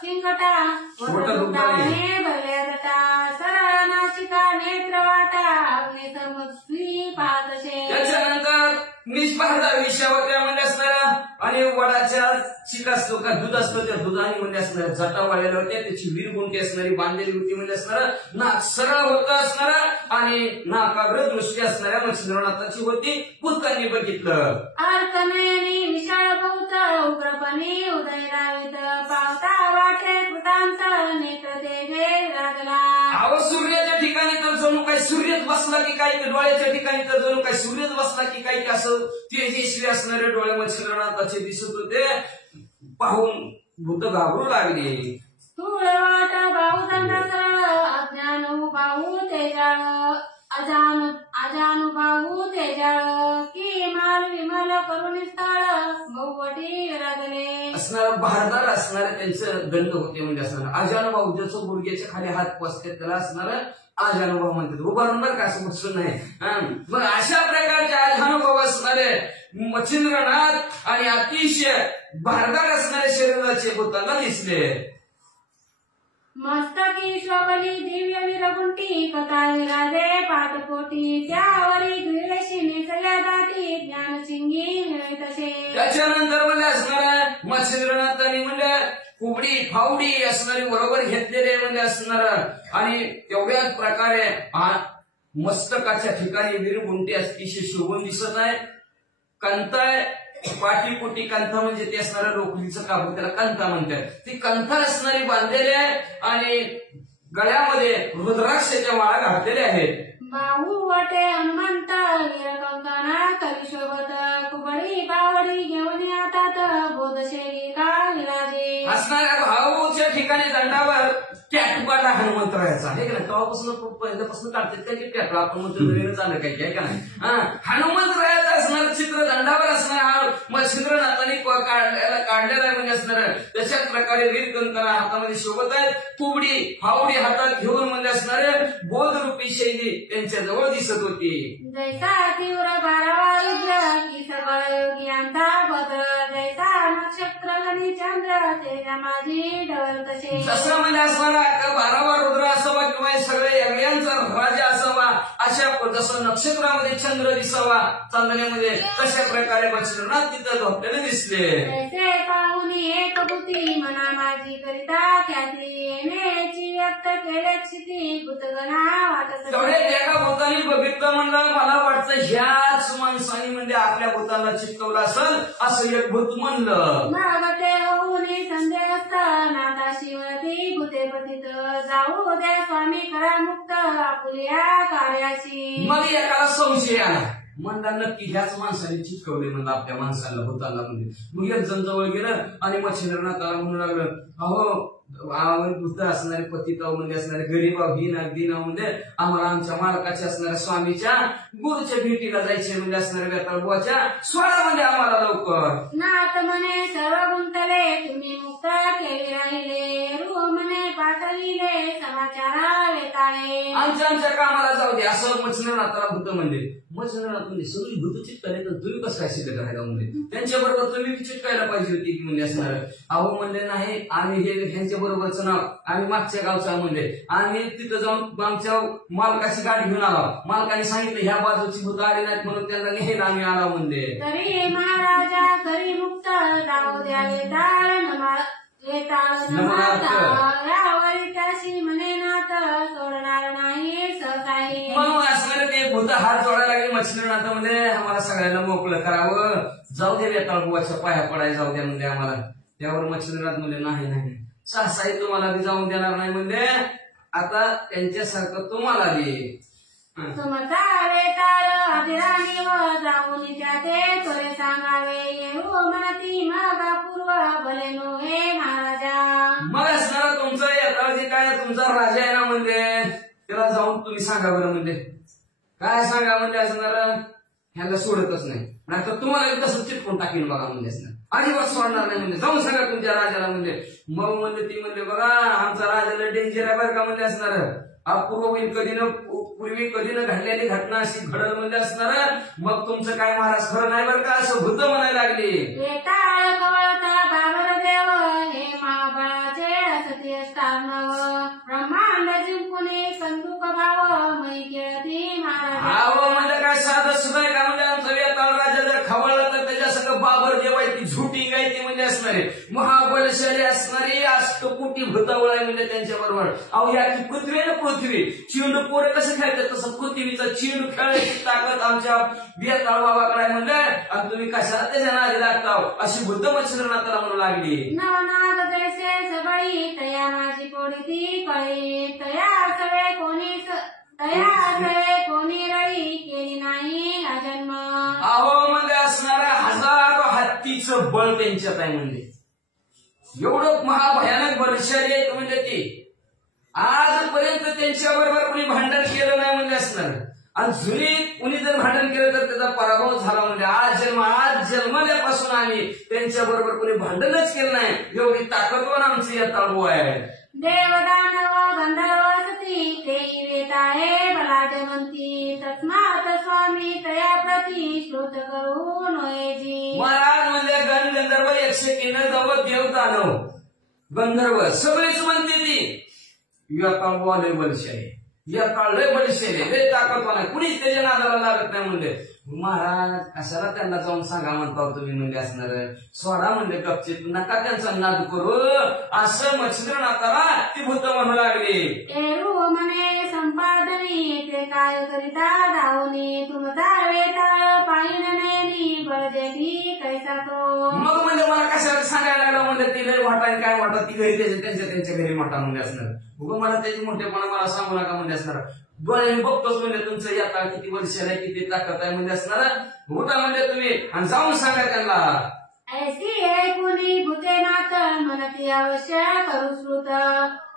सिंगटा वटुटाने भरल्या जटा सरळ नाशिका नेत्र वाटा अग्नि समस्वी पाहतशे. त्याच्यानंतर निष्पाहता विषया होत्या म्हणजे असणारा आणि वडाच्या शिका असतो का दूध असतं त्या दुधाने म्हणजे असणार जटा वाढलेल्या होत्या. त्याची वीरगुंटी असणारी बांधलेली होती म्हणजे असणार नाक सरळ होत असणारा आणि नाकाग्र दृष्टी असणाऱ्या मच्छिंद्रनाथाची होती. भूतांनी बघितलं. अर्कनयनी विशाळ बहुत उग्रपणी उदय रावित पावता वाटे कृतांत नेत्र तेजे राजला. अहो सूर्याच्या ठिकाणी तर जणू काही सूर्यच बसला की काही डोळ्याच्या ठिकाणी तर जणू काही सूर्यच बसला की काही असं तेजस्वी असणारे डोळे मच्छिंद्रनाथाचे दिसत होते. पाहून भूत घाबरू लागले. स्थूळ वाट बाहुदंड सरळ अज्ञानू बाहू तेजाळ अजानु बाहू तेजाळ की माल विमल करुणी स्थळ बहुवटी विराजले. असणार भारदार असणारे त्यांचं दंड होते म्हणजे असणार अजानुभाऊ ज्याचं गुडघ्याच्या खाली हात पसतात त्याला असणार अजानुभाव म्हणतात. उभारून बरं का असं बसून नाही. मग अशा प्रकारचे अजानुभाव असणारे मच्छिंद्रनाथ आणि अतिशय भारदार असणारे शरीराचे भूताला दिसले. मस्तकी शोभली दिव्य विरगुंटी कथा विराजे पाठपोटी त्यावरी गृहेशी नेसल्या दाटी ज्ञानशिंगी मिळे तसे. त्याच्यानंतर म्हणजे असणाऱ्या मच्छिंद्रनाथांनी म्हणजे कुबडी फावडी असणारी बरोबर घेतलेले म्हणजे असणार आणि तेवढ्याच प्रकारे मस्तकाच्या ठिकाणी वीरगुंटी अतिशय शोभून दिसत आहे. कंताय पाठीपोटी कंथा म्हणजे ते असणाऱ्या लोकरीचं कापड त्याला कंथा म्हणतात. ती कंथा असणारी बांधलेली आहे आणि गळ्यामध्ये रुद्राक्षाच्या माळा घातलेल्या आहेत. बाहू वटे हनुमंत वीरकंकणा कलिशोभत कुबडी बावडी घेऊन येतात बोधशेरी का विराजे. असणाऱ्या भाऊच्या ठिकाणी दंडावर टॅटू काढला हनुमंतरायाचा आहे का नाही. तेव्हापासून पहिल्यापासून काढतात काय की टॅटू आपण म्हणतो नवीन झालं काही काय का नाही. हनुमंतरायाचं असणार चित्र दंडावर असणार मच्छिंद्रनाथांनी काढलेला म्हणजे असणार तशाच प्रकारे वीरकंकणा हातामध्ये शोभत आहेत. कुबडी फावडी हातात घेऊन म्हणजे असणारे बोधरूपी शैली त्यांच्या जवळ दिसत होती. जैसा तीव्र बारावा रुद्र की सबळ योगी अंधा भद्र जैसा नक्षत्र गणी चंद्र तेजा माझी डवल तसे. जसं म्हणजे असणारा 12वा रुद्र असावा किंवा सगळे यज्ञांचा राजा असावा अशा जसं नक्षत्रामध्ये चंद्र दिसावा चांदण्यामध्ये तशा प्रकारे मच्छिंद्रनाथ तिथं झोपलेले दिसले. जैसे पाहुनी एक बुती मना माझी करिता ख्याती येण्याची व्यक्त केले क्षिती भूतगणा वाटत. तेवढे एका भूतानी बघितलं म्हणलं मला वाटतं ह्याच माणसाने म्हणजे आपल्या भूताला चिटकवलं असेल असं एक भूत म्हणलं. मागते होऊन संदेह नाथा शिवती भूते पतित जाऊ द्या स्वामी करा मुक्त आपुल्या कार्याची. मग एकाला संशय आला म्हणला नक्की ह्याच माणसाने चिटकवले म्हणलं आपल्या माणसाला भूताला म्हणजे. मग एक जण जवळ गेलं आणि मच्छिंद्रनाथाला म्हणू लागलं अहो भूत असणारे पतिताव म्हणजे असणारे गरीब हीन अगदी ना म्हणजे आम्हाला आमच्या मालकाच्या असणाऱ्या स्वामीच्या गुरुच्या भेटीला जायचे म्हणजे असणाऱ्या बेताळबुवाच्या सोडा म्हणजे आम्हाला लवकर. नाथ म्हणे सर्व गुंतले तुम्ही मुक्त केले राहिले रूह म्हणे पाठविले समाचारा वेताळे. आमच्या कामाला जाऊ दे असं मच्छिंद्रनाथाला भूत म्हणले. मच्छिंद्रनाथ म्हणजे सगळी भूत चिटकायला तर तुम्ही कसं काय सिद्ध करायला म्हणजे त्यांच्या बरोबर तुम्ही चिटकायला पाहिजे होती की म्हणजे असणार. अहो म्हणले नाही आम्ही हे ह्यांच्या बरोबरचं नाव आम्ही मागच्या गावचा म्हणले आम्ही तिथं जाऊन आमच्या मालकाची गाडी घेऊन आलो. मालकाने सांगितलं ह्या बाजूची भूत आली नाहीत म्हणून त्यांना नेहला आम्ही आला म्हणले. तरी महाराजा करी मुक्त जाऊ द्यावे यावरी त्याशी म्हणे नाथ सोडणार नाही सहसाई. म्हणून असणार ते भूत हात जोडायला लागले मच्छिंद्रनाथामध्ये आम्हाला सगळ्यांना मोकळं करावं जाऊ दे वेताळ बुवाच्या पाया पडायला जाऊ द्या म्हणजे आम्हाला. त्यावर मच्छिंद्रनाथ म्हणले नाही नाही सहसाई तुम्हाला बी जाऊन देणार नाही म्हणजे आता त्यांच्यासारखं तुम्हाला बी. तुमचा वेताळ अधिराणी व जाऊन ते तुले सांगावे येऊ म्हणती मग पूर्व भले नो हे महाराजा. मग असणार तुमचं येताळ जे काय तुमचा राजा आहे ना म्हणजे त्याला जाऊन तुम्ही सांगा बरं म्हणजे काय सांगा म्हणजे असणार ह्याला सोडतच नाही नाहीतर तुम्हाला तसं चिटकून टाकेल बघा म्हणजे असणार अजिबात सोडणार नाही म्हणजे जाऊन सांगा तुमच्या राजाला म्हणजे. मग म्हणजे ती म्हणले बघा आमचा राजाला डेंजर आहे बरं का म्हणजे असणार अपूर्व पूर्वी कधी न घडलेली घटना अशी घडल म्हणजे असणार मग तुमचं काय महाराज खरं नाही बरं का असं भूत म्हणायला लागली. वेताळ कवळता बाबर देव हे महाबळाचे असते स्थानव ब्रह्मांड जिंकुने संदूक भाव मै केळती महाराज. म्हणजे काय साधं सुद्धा आहे का म्हणजे आमचं वेताळ राजा जर खवळलं तर त्याच्या सगळं बाबर देव आहे ती झुटी काय ती म्हणजे असणारे महाबळशाली असणारी अष्टकोटी भूतावळ आहे म्हणजे त्यांच्या बरोबर. अहो या पृथ्वी आहे ना पृथ्वी चेंडू पोरे कसं खेळतात तसं पृथ्वीचा चेंडू खेळायची ताकद आमच्या वेताळ बाबाकडे म्हणलं आणि तुम्ही कशाला त्याच्या नादी लागता अशी भूत मच्छिंद्रनाथाला म्हणू लागली. नवनाग जैसे सबळी तया माझी पोळी कळी तया सगळे कोणी रळी केली नाही हा जन्म. अहो म्हणजे असणारा हजारो हत्तीचं बळ त्यांच्यात आहे म्हणजे एवढं महाभयानक बलशाली आहेत म्हणजे ते आजपर्यंत त्यांच्या बरोबर कुणी भांडण केलं नाही म्हणजे असणार आणि जुनी कुणी जर भांडण केलं तर त्याचा पराभव झाला म्हणजे आज जन्मल्यापासून आम्ही त्यांच्या बरोबर कुणी भांडणच केलं नाही एवढी ताकदवर आमची या ताळू आहे. देवदानव गंधर्व सती ते वेताळे बलाढ्य म्हणती तस्मात स्वामी तया प्रती श्रोत करू नोयजी. महाराज म्हणजे गंधर्व 191 देवदानव गंधर्व सगळीच म्हणते ती वेताळ बुवा लय बलशाली वेताळ लय बलशाली लय ताकदवान आहे कुणीच त्याच्या नादाला लागत नाही म्हणजे. महाराज कशाला त्यांना जाऊन सांगा म्हणता तुम्ही म्हणजे असणार सोडा म्हणजे गपचित नका त्यांचा नाद करू असं मच्छिंद्रनाथाला ती भूत म्हणू लागली. एरू म्हणे संपादनी ते काय करिता धावनी तुमचा वेताळ पायीन नेली बळदेवी कैसा तो. मग म्हणजे मला कशाला सांगायला लागला म्हणजे ती लय वाटा काय वाटा ती घरी त्यांच्या घरी मोठा म्हणजे असणार बघ मला त्याची मोठेपणा मला सांगू नका म्हणजे असणार डोळ्याने बघतोच म्हणजे तुमचं येता किती वर्ष आहे किती ताकद आहे म्हणजे असणार मोठा म्हणजे तुम्ही आणि जाऊन सांगा त्यांना. ऐसी हे कुणी भूतेनाथ म्हणती अवश्य करू श्रुत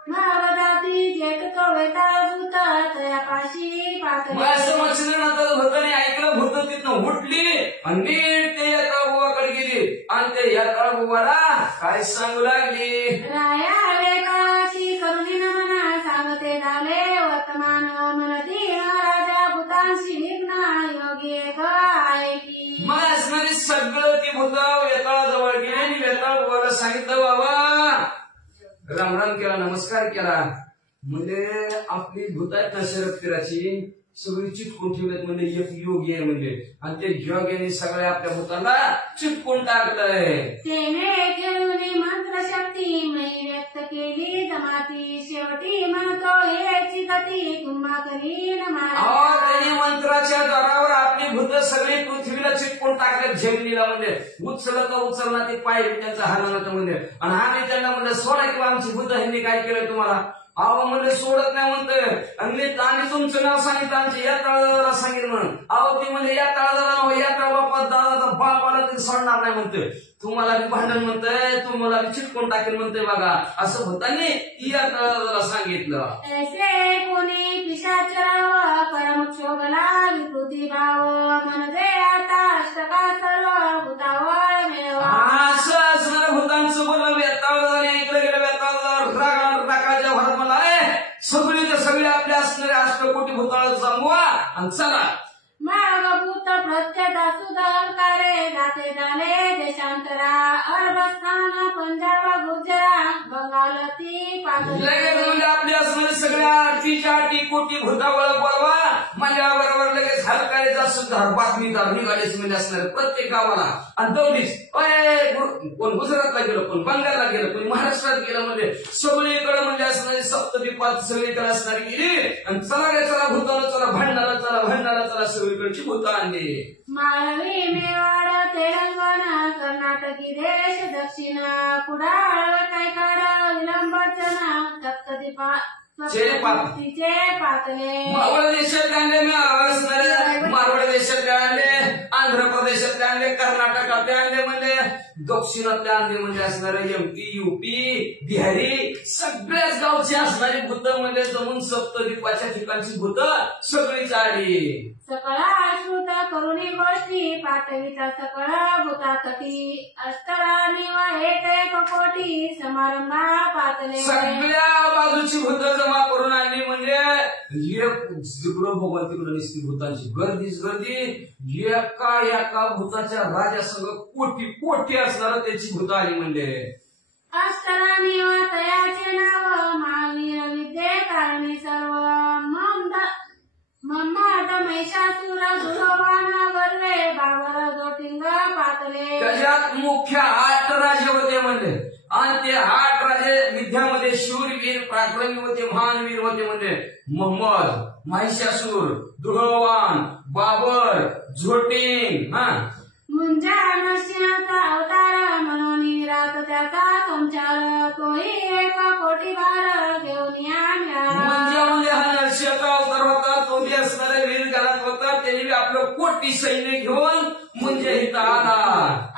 महावदाती जेत तो वेताळ भूत तयापाशी पाकली. असं मच्छिंद्रनाथाचं भूताने ऐकलं भूत तिथनं उठली आणि नीट ते यात्रा बुवाकडे गेली आणि ते यात्रा बुवाला काय सांगू लागली. राया वेताळाशी करुणी नमना सांगते झाले वर्तमान म्हणती महाराजा भूतांशी निघ्न योगी एक आहे की. मग असणारी सगळं ती भूत वेताळाजवळ गेली आणि वेताळ बुवाला सांगितलं बाबा रामराम केला नमस्कार केला म्हणजे आपली भूत आहेत ना शरद फिराची सगळी चिटकून ठेवल्यात म्हणजे एक योगी आहे म्हणजे आणि ते योग्याने सगळ्या आपल्या भूताला चिटकून टाकलंय. तेने खेळून मंत्र शक्ती मै व्यक्त केली जमाती शेवटी म्हणतो याची गती तुम्हा करी त्यांनी मंत्राच्या दरावर आपली भूत सगळी पृथ्वीला चिटकून टाकल्यात जमिनीला म्हणजे उचलत उचलना ते पाय त्यांचा हालवत म्हणजे आणि आम्ही त्यांना म्हणजे सोडा किंवा आमची भूत ह्यांनी काय केलंय तुम्हाला अहो म्हणजे सोडत नाही म्हणतोय आणि तुमचं नाव सांगितलं आमच्या या तळाला सांगितलं म्हणून अहो ती म्हणजे या तळाला या तळ बापा दादाचा बाप आला तरी सोडणार नाही म्हणतोय तुम्हाला बी भांडण म्हणतोय तुम्हाला बी चिटकून टाकेल म्हणतोय बघा असं भूतांनी या तळाला सांगितलं. ऐसे कोणी पिशाचराव परमक्षोभला विकृती भाव म्हणजे आता अष्टका सर्व भूतावळ मिळवा. असं असणाऱ्या भूतांचं बोलणं वेताळ ऐकलं गेलं वेताळ रागाच्या भरात मला सगळी सगळ्या आपले असणारे अष्टकोटी भूताळ जमवा आणि चला. मागभूत प्रत्यदा सुधारकारे जाते झाले देशांतरा अरबस्थान पंजाब गुजरात बंगालती लगेच म्हणजे आपले असणारे सगळ्या 8 कोटी भूतावळ बोलवा म्हणल्याबरोबर लगेच हलकारीचा सुद्धा बातमीदार निघालेच म्हणजे असणारे प्रत्येक गावाला. आणि दौडीच कोण गुजरातला गेलं, कोण बंगालला गेलं, कोणी महाराष्ट्रात गेलं, म्हणजे सगळीकडे म्हणजे असणारी सप्तद्वीपात सगळीकडे असणारी गेली. आणि चला रे चला भूताला, चला भांडाला, चला भांडाला, चला सगळीकडची भूत आणली. माळवी मेवाड तेलंगणा कर्नाटकी देश दक्षिण कुडाळ कैकाड विलंबचना सप्तद्वीपा तिचे पातले मावळ देशातले आणले, मारवाड देशातले आणले, आंध्र प्रदेशातले आणले, कर्नाटकातले आणले, म्हणजे दक्षिणातले आणले म्हणजे असणारे MP UP बिहारी सगळ्याच गावची असणारी भूत म्हणजे जमून सप्तद्वीपाच्या ठिकाणची भूत सगळीच आली. सकळ श्रुत करुणी गोष्टी पाठविता सकळ भूतातटी अष्टराणी व एक कोटी समारंभा पातले सगळ्या बाजूची भूत जमा करून आणली. म्हणजे तिकडं बघा तिकडं निसती भूतांची गर्दीच गर्दी. एका भूताच्या राजासंग कोटी कोटी असणार त्याची भूत आली. म्हणजे अष्टराणी व तयाचे नाव महावीर विद्ये कारणी सर्व मम्माद महिषासुर दुर्वान गर्वे बाबर जोटिंग पातले. त्याच्यात मुख्य 8 राजे होते म्हणजे, आणि ते 8 राजे विद्यामध्ये शूरवीर पराक्रमी होते, महानवीर होते. म्हणजे मोहम्मद, महिषासूर, दुर्वान, बाबर, झोटिंग. मुंजा नरसिंहाचा अवतार म्हणून रात त्याचा संचार तोही 1 कोटी भार घेऊन या म्हणजे हा नरसिंहाचा अवतार होता. तो बी असणारे वीर घरात होता. त्यांनी आपलं कोटी सैन्य घेऊन म्हणजे इथं आला.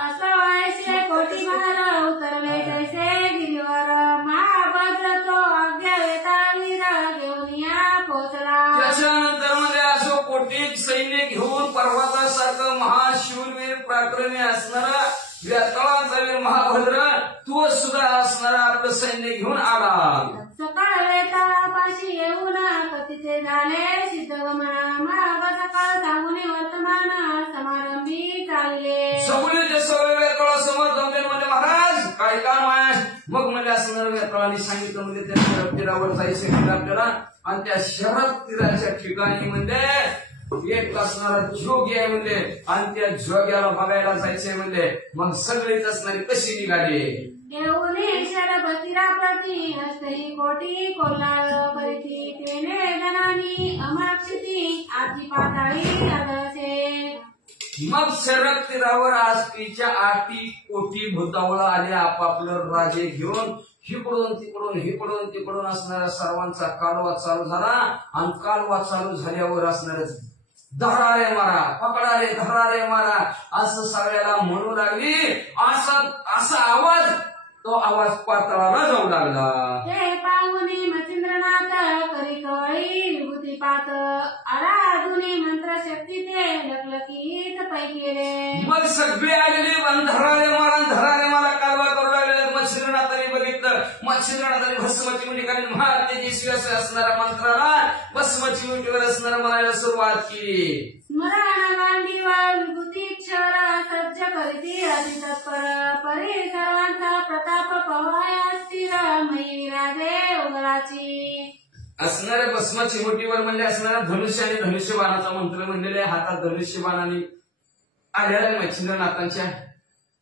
असं 100 कोटी भार उतरले जैसे गिरीवर महाभद्र तो आज्ञा येता वीर घेऊन या पोचला. त्याच्यानंतर म्हणजे असं कोटी सैन्य घेऊन पर्वतासारखं महाशूरवीर पराक्रमी असणारा वेताळाचा वीर महाभद्र तो सुद्धा असणारा आपलं सैन्य घेऊन आला. सकाळ वेताळापाशी येऊन कथिते झाले सिद्धगमना मग सकाळ सांगून वर्तमान समारंभी चालले. सगळे सगळे वेताळा समोर जमले म्हणजे महाराज काय काम आहे. मग म्हणजे असणार वेताळाने सांगितलं म्हणजे त्या शरद तीरावर जायचं म्हणजे आपल्याला. आणि त्या शरद तीराच्या ठिकाणी म्हणजे एक असणारा जोगी आहे म्हणजे, आणि त्या जोग्याला बघायला जायचंय म्हणजे. मग सगळीच असणारी कशी निघाली. घेऊन शरबतीराप्रती हस्तही कोटी कोल्हार करीती तेने जनानी अमराक्षिती आधी पाताळी आदळसे. मग शरद तीरावर आज तिच्या 8 कोटी भूतावळ आले आपापलं राजे घेऊन. हिकडून तिकडून असणाऱ्या सर्वांचा कालवा चालू झाला. आणि कालवा चालू झाल्यावर असणार धरा रे मारा, पकडा रे, धरा रे मारा असं सगळ्याला म्हणू लागली. असा आवाज, तो आवाज पातळाला जाऊ लागला. हे पाहुनी मच्छिंद्रनाथ करी कवळी विभूती पात आला अजूनी मंत्र शक्ती ते लकलकीत पैकी रे. मग सगळे आलेले धरा रे मारा कालवा करू लागले. मच्छिंद्रनाथाने बघितलं. मच्छिंद्रनाथाने भस्मची उंटी कारण महातेजस्वी असणाऱ्या मंत्राला भस्मची उंटीवर असणारा म्हणायला सुरुवात केली. स्मरण गांडीवर विभूती क्षर सज्ज करीती अति तत्पर परी सर्वांचा प्रताप पवाया स्थिर मयी राजे उगराची. असणाऱ्या भस्माची मुठीवर म्हणजे असणारा धनुष्य आणि धनुष्यबाणाचा मंत्र म्हणलेले. हातात धनुष्यबाणाने आलेला मच्छिंद्रनाथांच्या.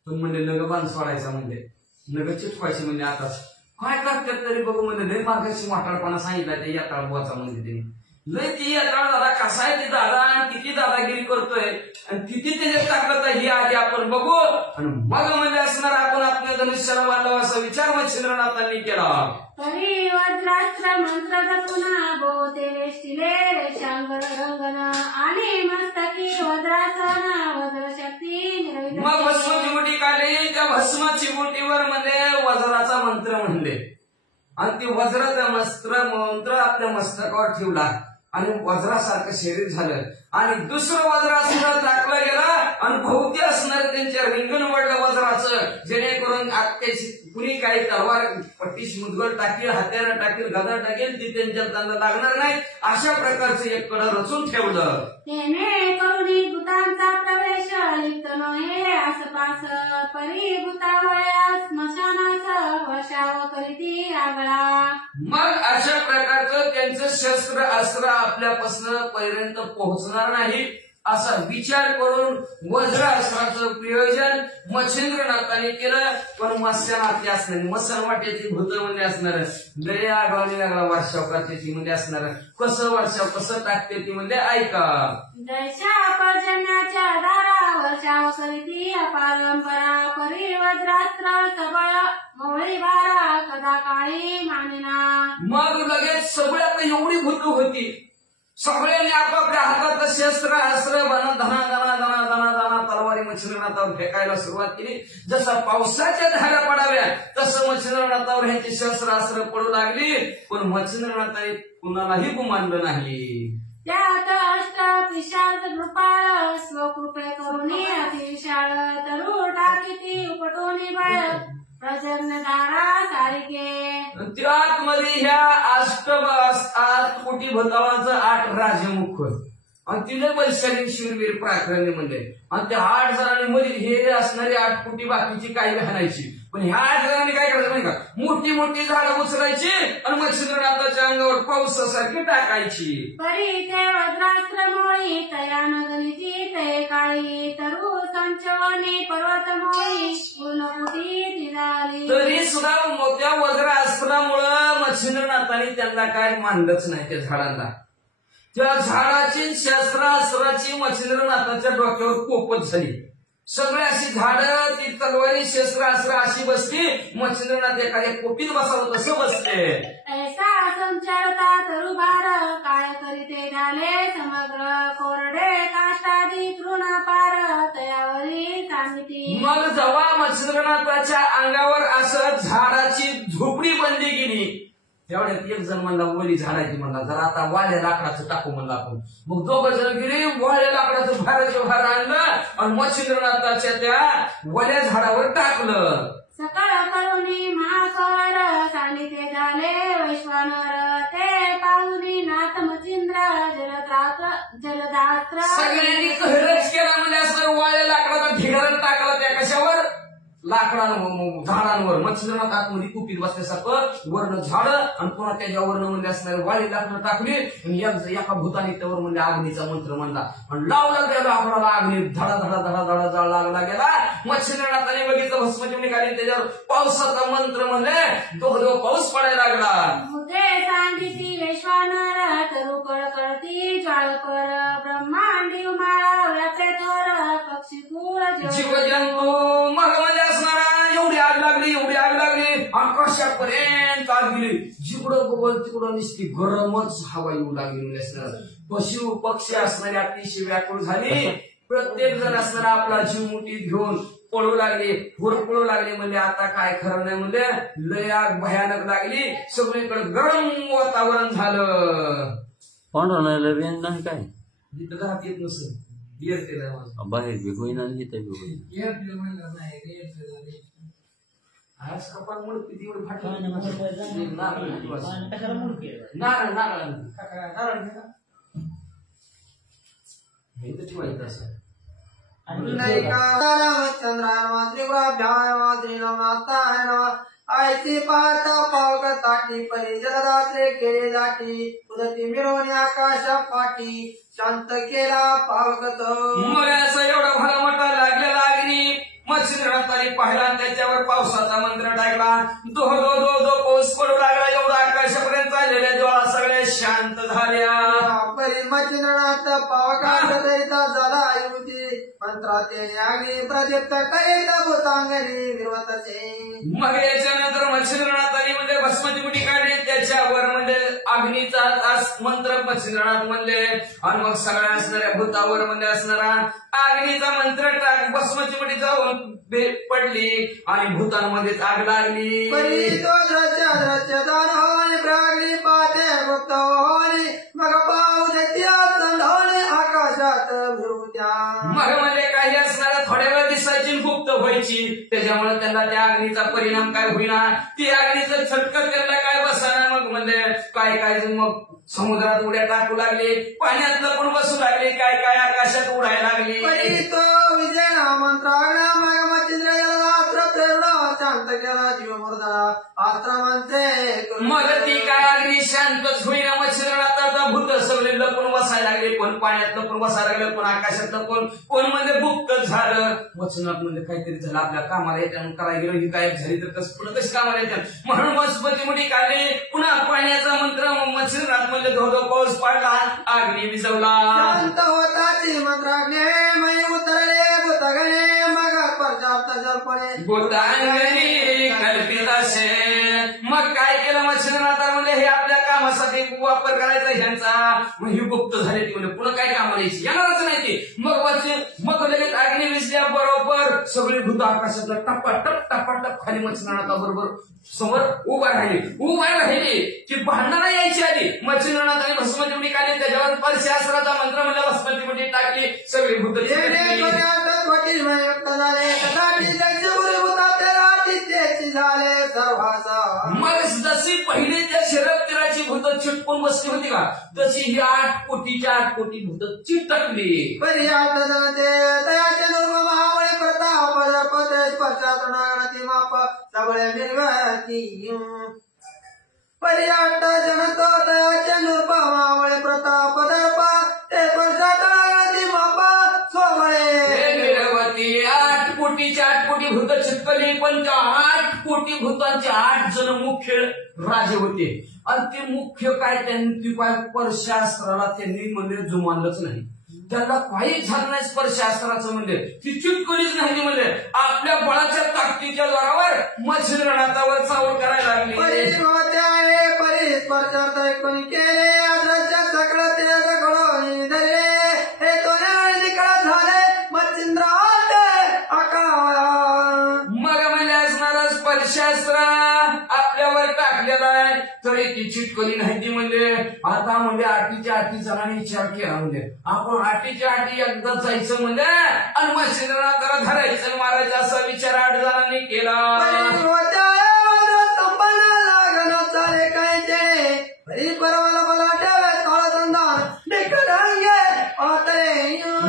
पण म्हणजे नगबाण सोडायचा म्हणजे नग चिटवायची म्हणजे आताच काय करतात तरी बघू म्हणजे लय मार्गाची वाटाळपणा सांगितला त्या यात्रा बुवाचा म्हणजे त्यांनी. लय ती यात्रा दादा कसा आहे ती दादा आणि किती दादागिरी करतोय आणि किती त्याच्यात ताकद आहे ही आधी आपण बघू. आणि मग म्हणजे असणार आपण आपल्या धनुष्याला बांधावं असा विचार मच्छिंद्रनाथांनी केला. तरी वज्रास्त्र मंत्र जपुना बोते वेष्टिले रेषांगर रंगन आणि मस्तकी वज्रासन वज्रशक्ती. मग भस्माची मुठी काढली. त्या भस्माची मुठीवर म्हणजे वज्राचा मंत्र म्हणले. आणि ती वज्राचा मंत्र आपल्या मस्तकावर ठेवला. आणि वज्रासारखं शरीर झालं आणि दुसरं वज्रासन टाकलं गेलं आणि भोवती असणार त्यांच्या रिंगण वडलं वज्राचं, जेणेकरून त्याची कुणी काही तलवार पट्टीश मुदगल टाकील, हत्यारं टाकील, गदा टाकेल ती त्यांना लागणार नाही, अशा प्रकारचं एक कड रचून ठेवलं. तेने करुणी भूतांचा प्रवेश लिप्त नये आसपास परी भूतावया स्मशानास वर्षाव करीती आगळा. मग अशा प्रकारचं त्यांचं शस्त्र अस्त्र आपल्यापासून पर्यंत पोहोचणार नाही असा विचार करून वज्र अस्त्राचं प्रयोजन मच्छिंद्रनाथाने केलं. पण मत्स्यनाथी असणार, मत्स्य वाट्याची भूत म्हणजे असणार, लय आगावली लागला वर्षाव त्याची म्हणजे असणार. कसं वर्षाव कसं टाकते ती म्हणजे ऐका. जैशा पर्जन्याच्या दारा वर्षाव करीती परंपरा परी वज्रास्त्र सबळ मवळी बारा कदा काळी मानिना. मग लगेच सगळ्यात एवढी भूत होती, सगळ्यांनी आपापल्या हातात शस्त्र अस्त्र बनत धना धना धना धना धना तलवारी मच्छिंद्रनाथावर फेकायला सुरुवात केली. जसं पावसाच्या धारा पडाव्या तसं मच्छिंद्रनाथावर ह्यांची शस्त्र अस्त्र पडू लागली. पण मच्छिंद्रनाथाने कुणालाही गुमानलं नाही. त्यात अष्ट पिशाच नृपाळ स्वकृपे करुणी अतिशाळ तरू टाकीती उपटोनी बळ प्रजन्य दारा सारिके. त्यात मध्ये ह्या 8 कोटी भूतावांचं 8 राजमुख आणि तिने वैशाली शिरवीर पराक्रमी म्हणले. आणि त्या 8 जणांनी मध्ये हे असणारी 8 कोटी बाकीची काही घालायची. पण ह्या 8 जणांनी काय करायचं माहिती का, मोठी मोठी झाडं उचलायची आणि मच्छिंद्रनाथाच्या अंगावर पावसासारखी टाकायची. परी ते वज्रास्त्र मोळी तयान गणिती ते काळी तरू संचवनी पर्वत मोळी पूर्णपुटी तिराली. तरी सुद्धा मोठ्या वज्र अस्त्रामुळं मच्छिंद्रनाथाने त्यांना काय मानलंच नाही त्या झाडांना. त्या झाडाची शस्त्रास्त्राची मच्छिंद्रनाथाच्या डोक्यावर पोपत झाली. सगळे अशी झाडं ती तलवारी शस्त्रास्त्र अशी बसली, मच्छिंद्रनाथ एखाद्या कोपीत बसावं तसं बसले. ऐसा संचारता तरुभार काय करीते झाले समग्र कोरडे काष्टादी तृणपार तयावरी सांगिती. मग जेव्हा मच्छिंद्रनाथाच्या अंगावर असं झाडाची झोपडी बंदी गेली, तेवढ्यात एक जण म्हणला वली झाडाची म्हणला, जरा आता वाल्या लाकडाचं टाकू म्हणला आपण. मग 2 जण गेले, वाल्या लाकडाचं भाराच्या भार आणलं आणि मच्छिंद्रनाथाच्या त्या वल्या झाडावर टाकलं. सकाळ करुणी महाकवर सांगिते झाले वैश्वानर ते पाहुनी नाथ मच्छिंद्र जलदात्र. सगळ्यांनी कहरच केला म्हणजे असं वाल्या लाकडाचा ढिगारा टाकला त्या कशावर, लाकडांवर झाडांवर. मच्छिंद्रनाथ आतमध्ये कुपीत बसल्यासारखं वर्ण झाड आणि पुन्हा त्याच्या वर्ण म्हणजे असणारे वाळी लाकडं टाकली आणि एका भूताने त्यावर म्हणजे अग्नीचा मंत्र म्हणला आणि लावला त्या लाकडाला अग्नी धडा धडा धडा धडा जाळ लागला गेला. मच्छिंद्रनाथाने बघितलं भस्मची निघाली, त्याच्यावर पावसाचा मंत्र म्हणजे धो पाऊस पडायला लागला. मुद्रे सांगिती वैश्वानर तरू कळकळती ज्वाळकर ब्रह्मांडी माळा व्यापे थोर पक्षी कुळ जीवजंतू मग म्हणजे असणारा एवढी आग लागली आकाशापर्यंत आग गेली. जिकडं बघल तिकडं नुसती गरमच हवा येऊ लागली म्हणजे असणार. पशु पक्षी असणारी अतिशय व्याकुळ झाली. प्रत्येक जण असणारा आपला जीव मुठीत घेऊन पळू लागले, पळू लागले. म्हणजे आता काय खरं नाही म्हणजे लय आग भयानक लागली. सगळीकडे गरम वातावरण झालं. नाही काय जिथं घरात येत नसेल बिअर केलं बाहेर बी होईना आणि इथे बी होईना. आज कपाल मुळे किती एवढे फाटलं नारळ नारळ हे तर ठेवायचं असं. ऐसी पाहता पावक ताटी परी जगदात्रे केले जाती उदती मिळवणी आकाशा पाठी शांत केला पावक तो. मग असं एवढा भला मोठा लागलेला अग्नी मच्छिंद्रनाथाने पाहिला, त्याच्यावर पावसाचा मंत्र टाकला. दो दो दो दो पाऊस पडू लागला. एवढा आकाशापर्यंत चाललेल्या ज्वाळा सगळ्या शांत झाल्या. परी मच्छिंद्रनाथ पावकांत दैता झाला युती मंत्राते अग्नी प्रदीप्त कैत भूतांगणी विरवतचे. मग याच्यानंतर मच्छिंद्रनाथाने म्हणजे भस्माची मुठी काढली, त्याच्यावर म्हणजे अग्नीचा तास मंत्र मच्छिंद्रनाथ म्हणले आणि मग सगळ्या असणाऱ्या भूतावर म्हणजे असणारा अग्नीचा मंत्र टाक भस्माची मुठी जाऊन पडली आणि भूतांमध्येच आग लागली. परी तो द्रश्य द्रश्य दान होई प्रागली पाते मुक्त होई मग पाव म्हणून काय होईना ती अग्नीचं छटकं त्यांना काय बसाना मग म्हणजे काय काय मग समुद्रात उड्या टाकू लागले पाण्यात लपून बसू लागले काय काय आकाशात उडायला लागले विजय मंत्र शांत केला जीव मुर्दा अस्त्र म्हणते मग ती काय अग्नी शांतच होईना मच्छिंद्रनाथाचा भूत सगळे लपून बसायला लागले कोण पाण्यात लपून बसायला लागले कोण आकाशात लपून कोण म्हणजे गुप्त झालं मच्छिंद्रनाथ म्हणजे काहीतरी झालं आपल्या कामाला येत्या करायला गेलो ही काय झाली तर पुढे कशी कामाला येतात म्हणून वनस्पती मुठी काढली पुन्हा पाण्याचा मंत्र मच्छिंद्रनाथ म्हणजे धोधो पाऊस पडला अग्नी विजवला शांत होता ती मंत्राग्ने मै उतरले भूतगणे मग पर्याप्त जलपणे भूतांगणी कल्पित असेल मग काय केलं मच्छिंद्रनाथा म्हणजे हे आपल्या कामासाठी वापर करायचा ह्यांचा मग ही गुप्त झाली ती म्हणजे पुन्हा काय कामाला यायची येणारच नाही ती मग लगेच अग्नी विजल्या बरोबर सगळे भूत आकाशातलं टपाटप टपाटप खाली मच्छिंद्रनाथा बरोबर समोर उभा राहिले की भांडणं यायची आधी मच्छिंद्रनाथाने भस्मती मुठी काढली त्याच्यावर परशास्त्राचा मंत्र म्हणजे भस्मती मुठी टाकली सगळी भूत मग जशी पहिली त्या शरद तीराची भूत चिटकून बसली होती का तशी ही 8 कोटीच्या 8 कोटी भूत चिटकली सगळे निर्वती पर्याट जनतो दयाचे नुर्पमावळे प्रताप दर्पा ते पर्याटी मापा सोबळे निर्वती 8 कोटीच्या 8 कोटी भूत चिटकली पण त्या 8 कोटी भूतांचे 8 जण मुख्य राजे होते आणि ते मुख्य काय त्यांनी काय परशास्त्राला त्यांनी म्हणजे जुमानलंच नाही त्यांना काही झालं नाही स्पर्शास्त्राचं म्हणजे ती चिटकलीच नाही म्हणजे आपल्या बळाच्या ताकदीच्या जोरावर मच्छिंद्रनाथावर चावड करायला लागली कोणी केले आदराच्या सगळं ते सगळं धरले हे दोन्ही निकळ झाले मच्छिंद्रात मग म्हणजे असणारा स्पर्शास्त्र आपल्यावर टाकलेला आहे तरी ती चिटकली नाही ती म्हणजे आता म्हणजे 8च्या 8 जणांनी विचार केला म्हणजे आपण 8च्या 8 एकदा जायचं म्हणजे आणि मच्छिंद्रनाथाला धरायचं महाराज असा विचार 8 जणांनी केला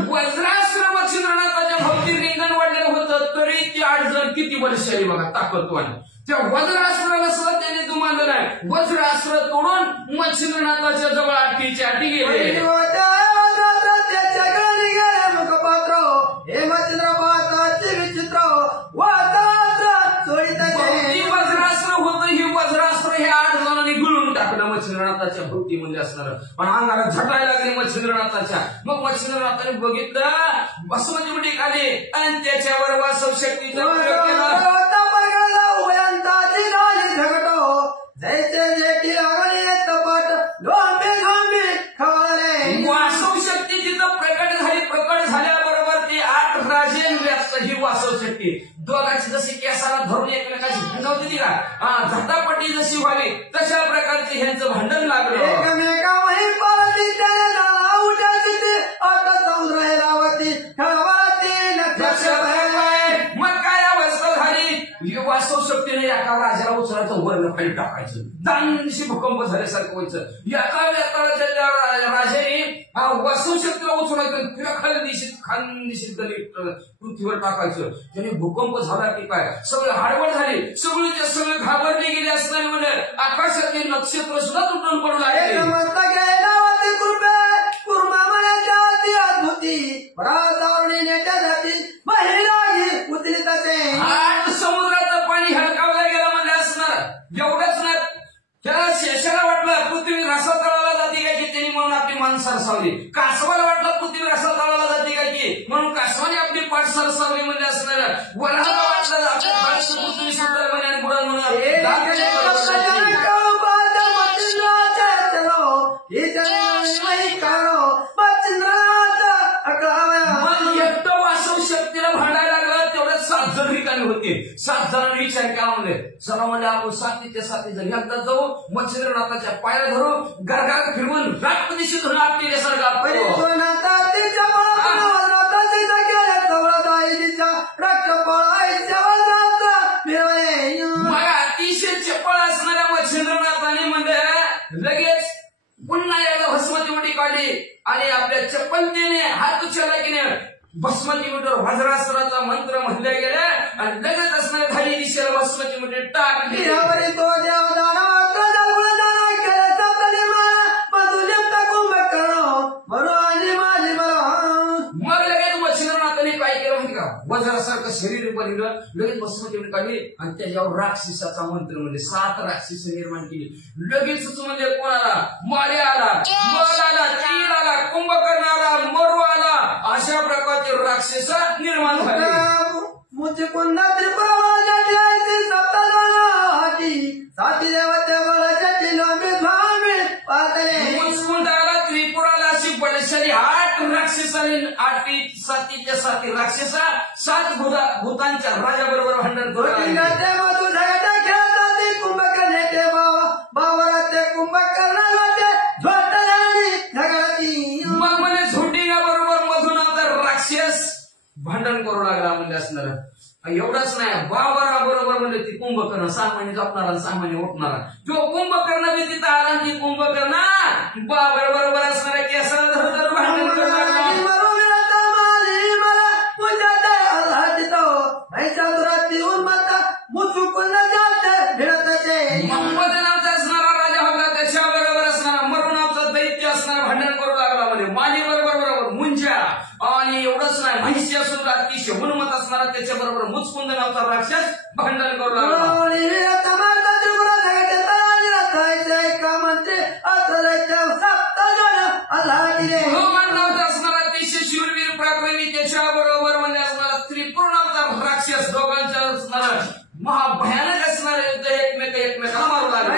वज्रास्त्र मच्छिंद्रनाथाच्या भोवती रिंगण वाढलेलं होतं तरी ती 8 जण किती बलशाली बघा ताकदवान त्या वज्रास्त्राला सुद्धा त्यांनी दुमानलं नाही वज्रास्त्र तोडून मच्छिंद्रनाथाच्या जवळ 8च्या 8 गेले हे मच्छिंद्रनाथाचे विचित्र वज्रास्त्र होतं ही वज्रास्त्र हे 8 जणांनी गिळून टाकलं मच्छिंद्रनाथाच्या भोवतीमध्ये असणार पण अंगाला झटायला लागली मच्छिंद्रनाथाच्या मग मच्छिंद्रनाथाने बघितलं भस्मती मुठी काढली आणि त्याच्यावर वासव शक्तीचा प्रयोग केला वासव शक्ती जिथं प्रकट झाल्याबरोबर ती 8 राजे व्यस्त ही वासव शक्ती दोघांची जशी केसाला धरून एकमेकाची भांडण होती का झटापटी जशी व्हावी तशा प्रकारचे ह्यांचं भांडण लागलं मग काय अवस्था झाली वास्तव शक्तीने एका राजाला उचलायचं वर्ण खाली टाकायचं दानशी भूकंप झाल्यासारखं व्हायचं एका राजाने वास्तव शक्तीला उचलायचं तिला खानदिशीत पृथ्वीवर टाकायचं त्याने भूकंप झाला की काय सगळे हडबड झाली सगळे घाबरले गेले असताना म्हणजे आकाशातले नक्षत्र सुद्धा तुटून पडू लागले समुद्राचं पाणी हडकावलं गेलं म्हणजे असणार एवढंच ना त्याला शेषाला वाटलं पृथ्वी रसा तळाला जाते काय की त्यांनी म्हणून आपली मान सरसावली कासवाला वाटलं पृथ्वी रसा तळाला जाते काय की म्हणून कासवाने आपली पाठ सरसावली म्हणजे असणार वराला वाटलं आपल्या पाठची पृथ्वी सुंदर म्हणे आणि बुडान म्हणून एकटं वासव शक्तीला भांडायला लागलं तेवढ्या 7 जण ठिकाणी होते 7 जणांनी विचार केला म्हणजे चला म्हणजे आपण 7 जण एकदा जाऊ मच्छिंद्रनाथाच्या पायाला धरू गरगार फिरवून राजपतीशी धरून आपली सरकार चपलतेने हात चलाकीने भस्माची मुठीवर वज्रास्त्राचा मंत्र म्हणले गेले आणि लगेच असणाऱ्या खाली दिशेला भस्माची मुठी टाकली. यावरी तो देवदाना वाकला गुणदाना केले सप्तनी माया मधुलिप्त कुंभकर्ण म्हणून आणि माझी मला. मग लगेच मच्छिंद्रनाथाने काय केलं माहिती का, वज्रासारखं शरीर बनवलं, लगेच भस्माची मुठी काढली आणि त्याच्यावर राक्षसाचा मंत्र म्हणजे 7 राक्षस निर्माण केली. लगेचच म्हणजे कोणाला मार्या आला, मल आला, तीर आला, कुंभकर्ण आला, मरू आला, अशा प्रकारचे राक्षस निर्माण झाले. मुझे पुन्हा त्रिपुराची आयती सप्तदानाची साती देवते बळाची लोमी स्वामी पातळे. मुचकुंडाला त्रिपुराला अशी बळशाली 8 राक्षसाने 8 साती राक्षसा 7 भूतांच्या राजाबरोबर भांडण करू लागले. मधु झगडा खेळतात कुंभकर्ण ते बाबा ते कुंभकर्ण ते झोटल्याने झगडती. मग म्हणे झोटिंगा बरोबर मधून राक्षस भांडण करू लागला म्हणजे असणार. एवढंच नाही, बाबरा बरोबर म्हणजे ती कुंभकर्ण सामान्य झोपणारा सामान्य उठणारा जो कुंभकर्ण बी तिथं आला की कुंभकर्ण बाबर बरोबर असणाऱ्या केसाला धर भांडण करू लागला. मोहम्मद नावचा असणारा राजा होता, त्याच्याबरोबर असणारा मरू नावचा दैत्य असणारा भांडण करू लागला म्हणजे माली बरोबर मुंजा. आणि एवढंच नाही, महिष्या सुद्धा अतिशय उन्मत असणारा त्याच्याबरोबर मुचकुंद नावचा राक्षस भांडण करू लागला. भगवान नावचा असणारा अतिशय शूरवीर पराक्रमी त्याच्याबरोबर म्हणजे असणारा त्रिपुर नावचा राक्षस दोघांच्या असणारा महाभयानक असणारे युद्ध एकमेकाला मारू लागले.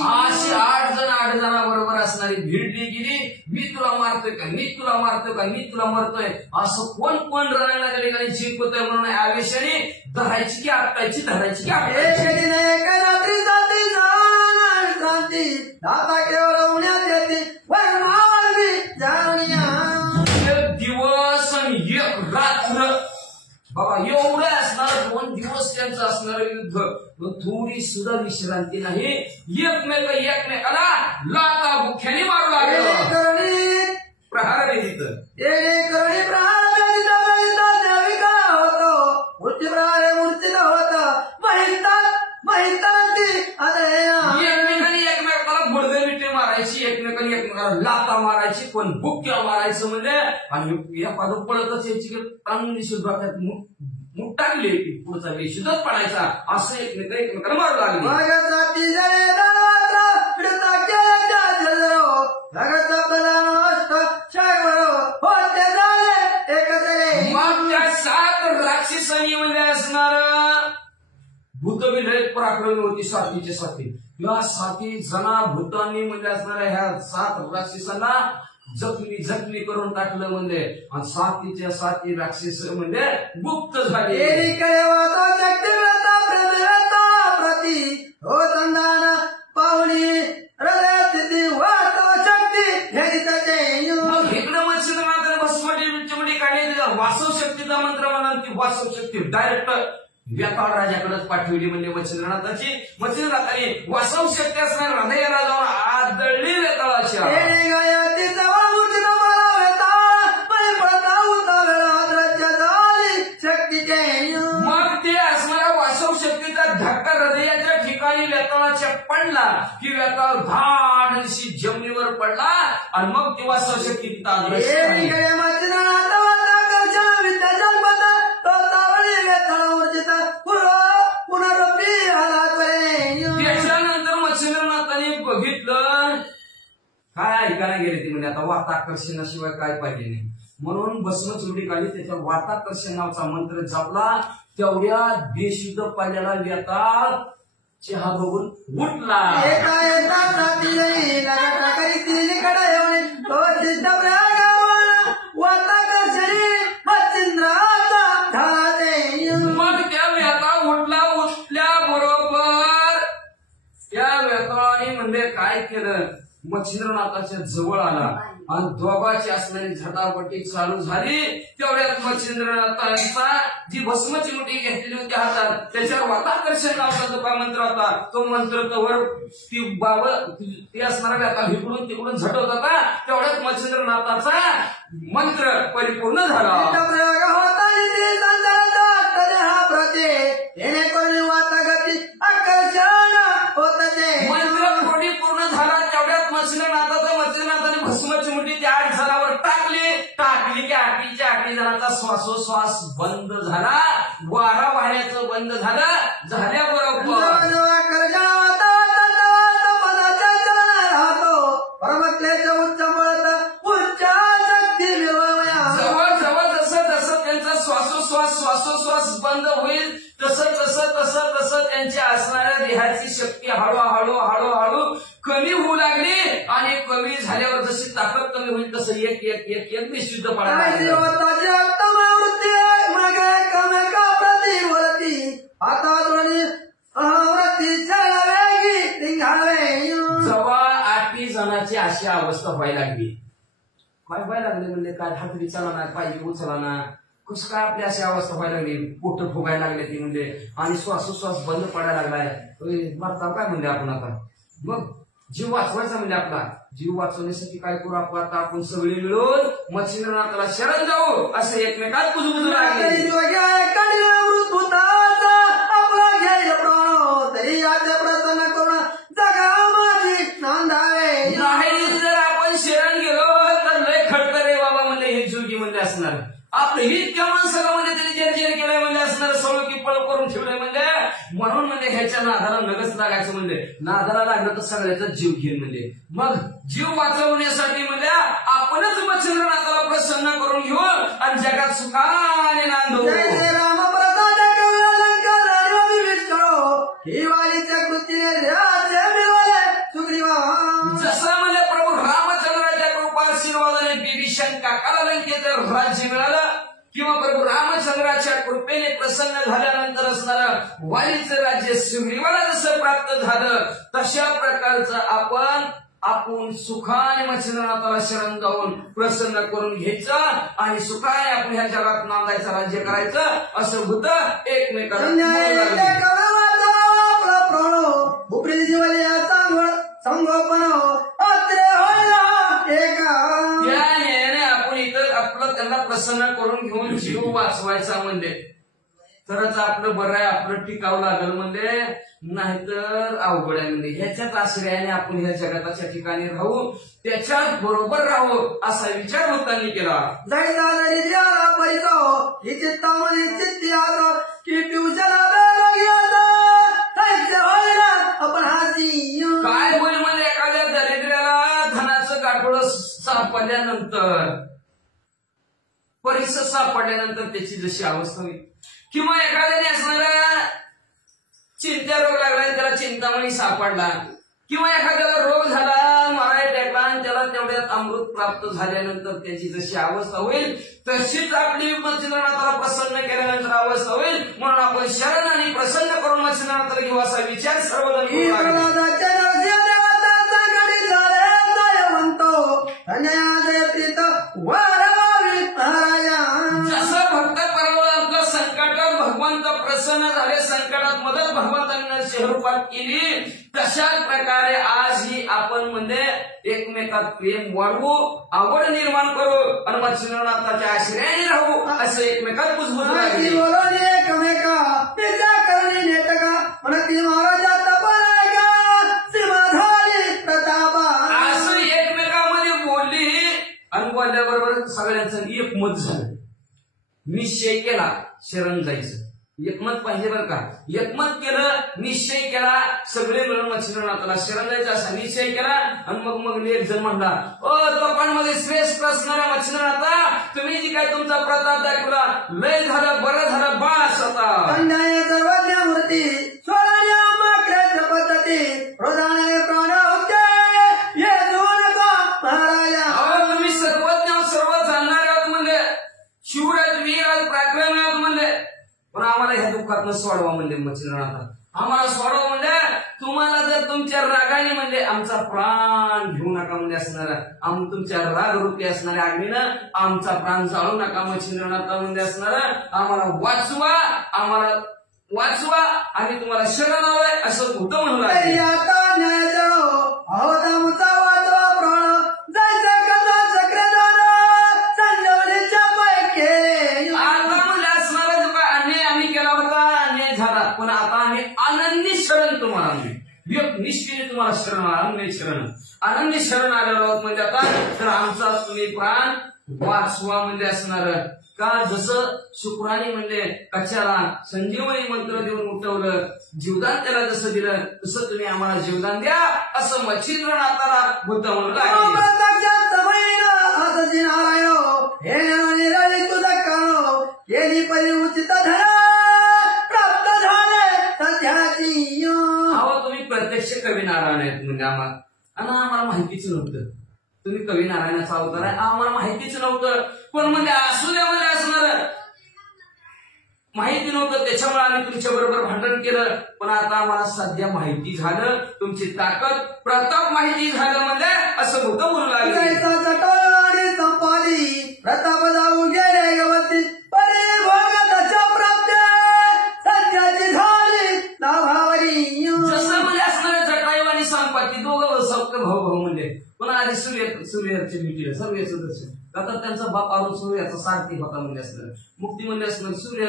अशी 8 जणांबरोबर असणारी भिडली गेली. मी तुला मारतोय का, मी तुला मारतोय का, मी तुला मारतोय असं कोण रणायला गेले आणि जिंकतोय म्हणून आवेशाने धरायची की आपटायची, धरायची की आपटायची. दिवस आणि एक रात्र बाबा एवढं असणार, 2 दिवस त्यांचं असणार युद्ध. थोडी सुद्धा विश्रांती नाही, एकमेकाला लाथा बुख्याने मारू लागले. प्रहार देत एकमेकाला गुडघे मिठी मारायची, एकमेकाला लाथा मारायची, पण बुक्या मारायचं म्हणजे. आणि या पासून पळतच यायची चांगली सुद्धा मुठ टाकली पुढचा बेशुद्धच पडायचा, असं एकमेकाला मारू लागले. मग त्या 7 राक्षसांनी म्हणजे असणार भूतविलय पराक्रमी होती 7च्या 7. या 7 जना भूतांनी म्हणजे असणाऱ्या ह्या 7 राक्षसांना जखमी करून टाकलं म्हणजे. आणि 7च्या 7 राक्षस म्हणजे गुप्त झाले. इकडं मच्छिंद्रनाथाने भस्माची काढली, वासव शक्तीचा मंत्र म्हणा, ती वासव शक्ती डायरेक्ट व्यापार राजाकडेच पाठवली म्हणजे मच्छिंद्रनाथाची. मच्छिंद्रनाथाने वासव शक्ती असणार हृदयाला जाऊन आदळली वेताळाच्या. मग ते असणाऱ्या वासव शक्तीचा धक्का हृदयाच्या ठिकाणी वेताळाच्या पडला की वेताळ धाड दिवशी जमिनीवर पडला आणि मग ती वासव शक्ती तिथं आदळली. त्याच्यानंतर मच्छिंद्रनाथाने बघितलं काय ऐकायला गेले ती म्हणजे आता वाताकर्षणाशिवाय काय पाहिजे नाही म्हणून भस्मचुरडी काढली. त्याच्या वाताकर्षण नावाचा मंत्र जपला. तेवढ्या बेशुद्ध पाण्याला वेताळ चहा बघून उठला. मग त्या वेताळ उठल्या बरोबर त्या वेताळाने म्हणजे काय केलं, मच्छिंद्रनाथाच्या जवळ आला आणि दोघाची असणारी झटापटी चालू झाली. तेवढ्यात मच्छिंद्रनाथांचा जी भस्मची मुठी घेतलेली होती हातात त्याच्यावर वाताकर्षण नावाचा जो मंत्र होता तो मंत्र तोवर ती ती असणारा व्यथा इकडून तिकडून झटवत होता. तेवढ्यात मच्छिंद्रनाथाचा मंत्र परिपूर्ण झाला. मंत्र थोडी पूर्ण झाला. तेवढ्यात मच्छिंद्रनाथाने भस्मची मुठी त्या 8 जणांवर टाकली की आठी जणांचा श्वासोश्वास बंद झाला. वारा वाहण्याचं बंद झाल्याबरोबर जवळ जसं त्यांचा श्वासोश्वास बंद होईल तसं त्यांच्या असणाऱ्या देहाची शक्ती हळूहळू कमी होऊ लागली आणि कमी झाल्यावर जशी ताकद कमी होईल तसं एक निश्चित पडायला जेव्हा 8 जणांची अशी अवस्था व्हायला लागली. काय व्हायला लागले म्हणजे काय हातरी चालना पाहिजे उचलाना कसं काय आपली अशी अवस्था व्हायला लागली. पोट फुगायला लागले ती म्हणजे आणि श्वासोश्वास बंद पडायला लागलाय. मरता काय म्हणजे आपण आता मग जीव वाचवायचा म्हणजे आपला जीव वाचवण्यासाठी काय करू आपण आता आपण सगळे मिळून मच्छिंद्रनाथाला शरण जाऊ असं एकमेकात कुजबुजू लागले. जर आपण शरण गेलो तर लय खडतर रे बाबा म्हणले हे जोगी म्हणले असणार. आपलं इतक्या माणसाला म्हणजे त्यांनी जर्जर केलंय म्हणजे असणार सळो की पळ करून ठेवलंय म्हणजे म्हणून म्हणजे ह्याच्या नादाला लगच लागायचं म्हणजे नादाला लागलं तर सगळ्याचा जीव घेईन म्हणजे मग जीव वाचवण्यासाठी म्हणजे आपणच मच्छिंद्रनाथाला प्रसन्न करून घेऊ आणि जगात सुखाने नांदू. जसं म्हणजे प्रभू रामचंद्राच्या कृपाशीर्वादाने बिभीषण काकाला लंकेचं राज्य मिळालं किंवा प्रभू रामचंद्राच्या कृपेने प्रसन्न झाल्यानंतर असणारं वालीचं राज्य सुग्रीवाला जसं प्राप्त झालं तशा प्रकारचं आपण सुखाने मच्छिंद्रनाथाला शरण जाऊन प्रसन्न करून घ्यायचं आणि सुखाने आपण ह्या जगात नांदायचं राज्य करायचं असं होतं एकमेकांना आपण इथं आपलं त्यांना प्रसन्न करून घेऊन जीव वाचवायचा म्हणजे तरच आपलं बरं आहे आपलं टिकावं लागल म्हणजे नाहीतर अवघड आहे म्हणजे ह्याच्याच आश्रयाने आपण ह्या जगताच्या ठिकाणी राहू त्याच्याच बरोबर राहू असा विचार होताना केला. काय होईल म्हणजे एखाद्या दरिद्र्याला धनाचं गाठोडं सापडल्यानंतर परीक्षा सापडल्यानंतर त्याची जशी अवस्था होईल किंवा एखाद्याने असणारा चिंता रोग लागला आणि त्याला चिंतामणी सापडला किंवा एखाद्याला रोग झाला माराय टाकला आणि त्याला तेवढ्यात अमृत प्राप्त झाल्यानंतर त्याची जशी अवस्था होईल तशीच आपली मच्छिंद्रनाथाला प्रसन्न केल्यानंतर अवस्था होईल. म्हणून आपण शरण आणि प्रसन्न करून मच्छिंद्रनाथाला घेऊ असा विचार सर्वजण जसं भक्त परमात्मा संकटात भगवंत प्रसन्न झाले संकटात मदत भगवंतांना रूपात केली तशाच प्रकारे आज ही आपण म्हणजे एकमेकात प्रेम वाढवू आवड निर्माण करू आणि मच्छिंद्रनाथाच्या आश्रयाने राहू असं एकमेकात कुजबुजू लागले. असं एकमेकामध्ये बोलली आणि बोलल्याबरोबर सगळ्यांचं एकमत झालं. निश्चय केला शरण जायचं एकमत पाहिजे बरं का. एकमत केलं निश्चय केला सगळे मिळून मच्छिंद्रनाथाला शरण जायचं असा निश्चय केला आणि मग एक जण म्हणला लोकांमध्ये श्रेष्ठ असणारा मच्छिंद्रनाथा तुम्ही जी काय तुमचा प्रताप दाखवला लय झालं बरं झालं बास आता तुम्ही सर्वज्ञ सर्व जाणणारे आहात म्हणले शिवराज वीर पराक्रमी आहात म्हणले पण आम्हाला ह्या दुःखातनं सोडवा म्हणले मच्छिंद्रनाथा आम्हाला सोडव म्हणजे तुम्हाला जर तुमच्या रागाने म्हणजे आमचा प्राण घेऊ नका म्हणजे असणार तुमच्या राग रूपी असणाऱ्या अग्नीनं आमचा प्राण जाळू नका मच्छिंद्रनाथा म्हणजे असणार आम्हाला वाचवा आणि तुम्हाला शरण हवंय असं कुठं म्हणलं पण आता आम्ही आनंदी शरण तुम्हाला निष्ठेने तुम्हाला शरण आनंदी शरण आलेलो आहोत म्हणजे आता तर आमचा तुम्ही प्राण वाचवा म्हणजे असणार का जसं शुक्राने म्हणजे कशाला संजीवनी मंत्र देऊन उठवलं जीवदान त्याला जसं दिलं तसं तुम्ही आम्हाला जीवदान द्या असं मच्छिंद्रनाथाला बुद्ध म्हणलं तुम्ही प्रत्यक्ष कवी नारायण आहेत म्हणजे आम्हाला माहितीच नव्हतं तुम्ही कवी नारायणाचा अवतार आहे आम्हाला माहितीच नव्हतं पण म्हणजे असू द्या म्हणजे असणार माहिती नव्हतं त्याच्यामुळे आम्ही तुमच्या बरोबर भांडण केलं पण आता आम्हाला सध्या माहिती झालं तुमची ताकद प्रताप माहिती झालं म्हणजे असं होतं बोलू लागलं प्रताप जाऊ गेले गवती परिभोगाच्या प्राप्त्या सध्याची झाली नाभावरी जसं म्हणजे असणारे जटायू आणि संपत्ती दोघं सौख्य भाऊ म्हणजे पण आधी सूर्याचे भेटीला सूर्याचं दर्शन आता त्यांचा बाप अरुण सूर्याचा सारथी होता म्हणजे असणार मुक्ती म्हणजे असणार सूर्य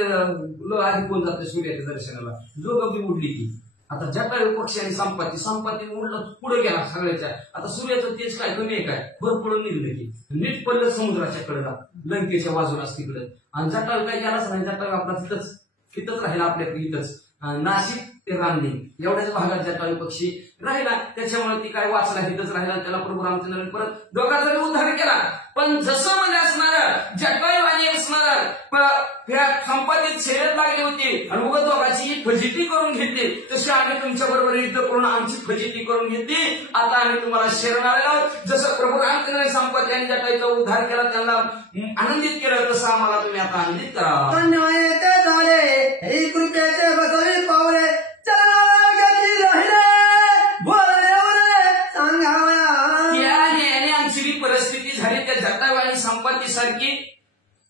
आधी कोण जाते सूर्याच्या दर्शनाला दोघं उडली ती आता जटायू पक्षी आणि संपत्ती उडलं पुढे गेला सगळ्याच्या आता सूर्याचं तेज काय कमी आहे काय भरपूर निघलं की नीट पडलं समुद्राच्या कडेला लंकेच्या बाजूलाच तिकडं आणि जटायू काय गेलाच नाही जटायू आपला तिथंच राहिला आपल्याकडे इथंच नाशिक ते रामदेव एवढ्याच भागात जटायू पक्षी राहिला त्याच्यामुळे ती काय वाचला तिथंच राहिला त्याला प्रभू रामचंद्राने परत दोघांचा उद्धार केला पण जसं म्हणजे असणार जटायू आणि असणार संपादित शर्यत लागली होती आणि उगत दोघांची फजिती करून घेतली तशी आम्ही तुमच्या बरोबर युद्ध करून आमची फजिती करून घेतली आता आम्ही तुम्हाला शरण आलेलो आहोत जसं प्रभू रामचंद्राने संपादी आणि जटायूचा उद्धार केला त्यांना आनंदित केलं तसं आम्हाला तुम्ही आता आनंदित करा धन्यवाद झाले कृपेचे बसवी पावले आमची परिस्थिती झाली त्या जटायू आणि संपत्ती सारखी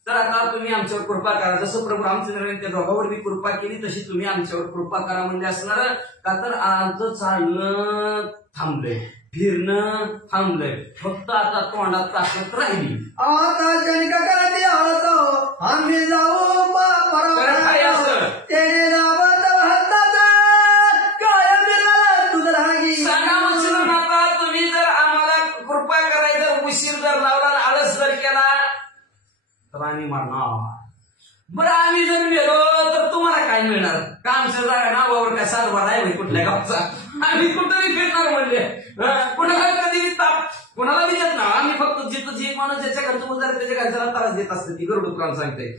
तर आता तुम्ही आमच्यावर कृपा करा जसं प्रभू रामचंद्राने त्या दोघांवर मी कृपा केली तशी तुम्ही आमच्यावर कृपा करा म्हणजे असणार का तर आमचं चालणं थांबलंय फिरणं थांबलंय फक्त आता तोंडात ताकद राहिली आता कणिका करते आम्ही जाऊ तुम्ही जर आम्हाला कृपा करायचं उशीर जर लावला आळस जर केला तर आम्ही मारणार बरं आम्ही जर गेलो तर तुम्हाला काय मिळणार का आमच्या जागा नावावर काय सातबार आहे कुठल्या गावचा आम्ही कुठेही फिरणार म्हणजे कुणाला कधी कोणाला देत ना आम्ही फक्त जिथं जे माणूस ज्याच्या घरचं उदार त्याच्या घरच्याला त्रास देत असते ती गरुड पुराण सांगते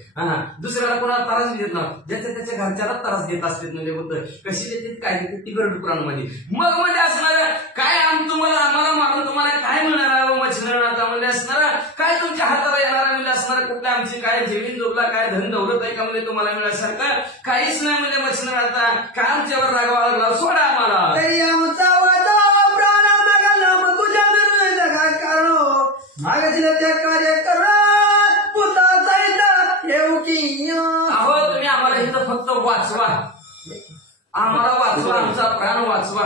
दुसऱ्याला कोणाला त्रास देत ना ज्याच्या त्याच्या घरच्याला त्रास देत असते म्हणजे होतं कशी देते काय देते ती गरुड पुराणमध्ये मग म्हणजे असणार काय आम्हाला मारून तुम्हाला काय मिळणार मच्छिंद्रनाथा म्हणजे असणार काय तुमच्या हाताला येणार म्हणजे असणार कुठल्या आमची काय जमीन जोडला काय धन दौलत आहे का म्हणजे तुम्हाला मिळण्यासारखं काहीच नाही म्हणजे मच्छिंद्रनाथा काय आमच्यावर रागावा लागला सोडा आम्हाला अहो तुम्ही आम्हाला इथं फक्त वाचवा आमचा प्राण वाचवा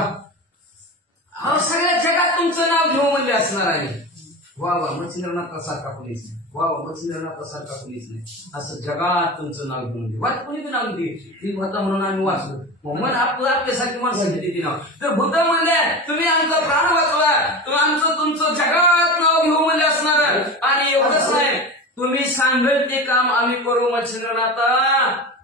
अहो सगळ्या जगात तुमचं नाव घेऊ म्हणले असणार आहे वा मच्छिंद्रनाथा सारखा कोणीच नाही मच्छिंद्रनाथा सारखा कोणीच नाही असं जगात तुमचं नाव घेऊन वाच कोणी नाव घेते ती होता म्हणून आम्ही वाचलो मन आपल्यासारखी माणसाची देते नाव तर बुद्ध म्हणले तुम्ही आमचं प्राण वाचवा तुम्ही तुमचं जगात नाव घेऊ म्हणजे असणार आणि एवढंच नाही तुम्ही सांगेल ते काम आम्ही करू मच्छिंद्रनाथा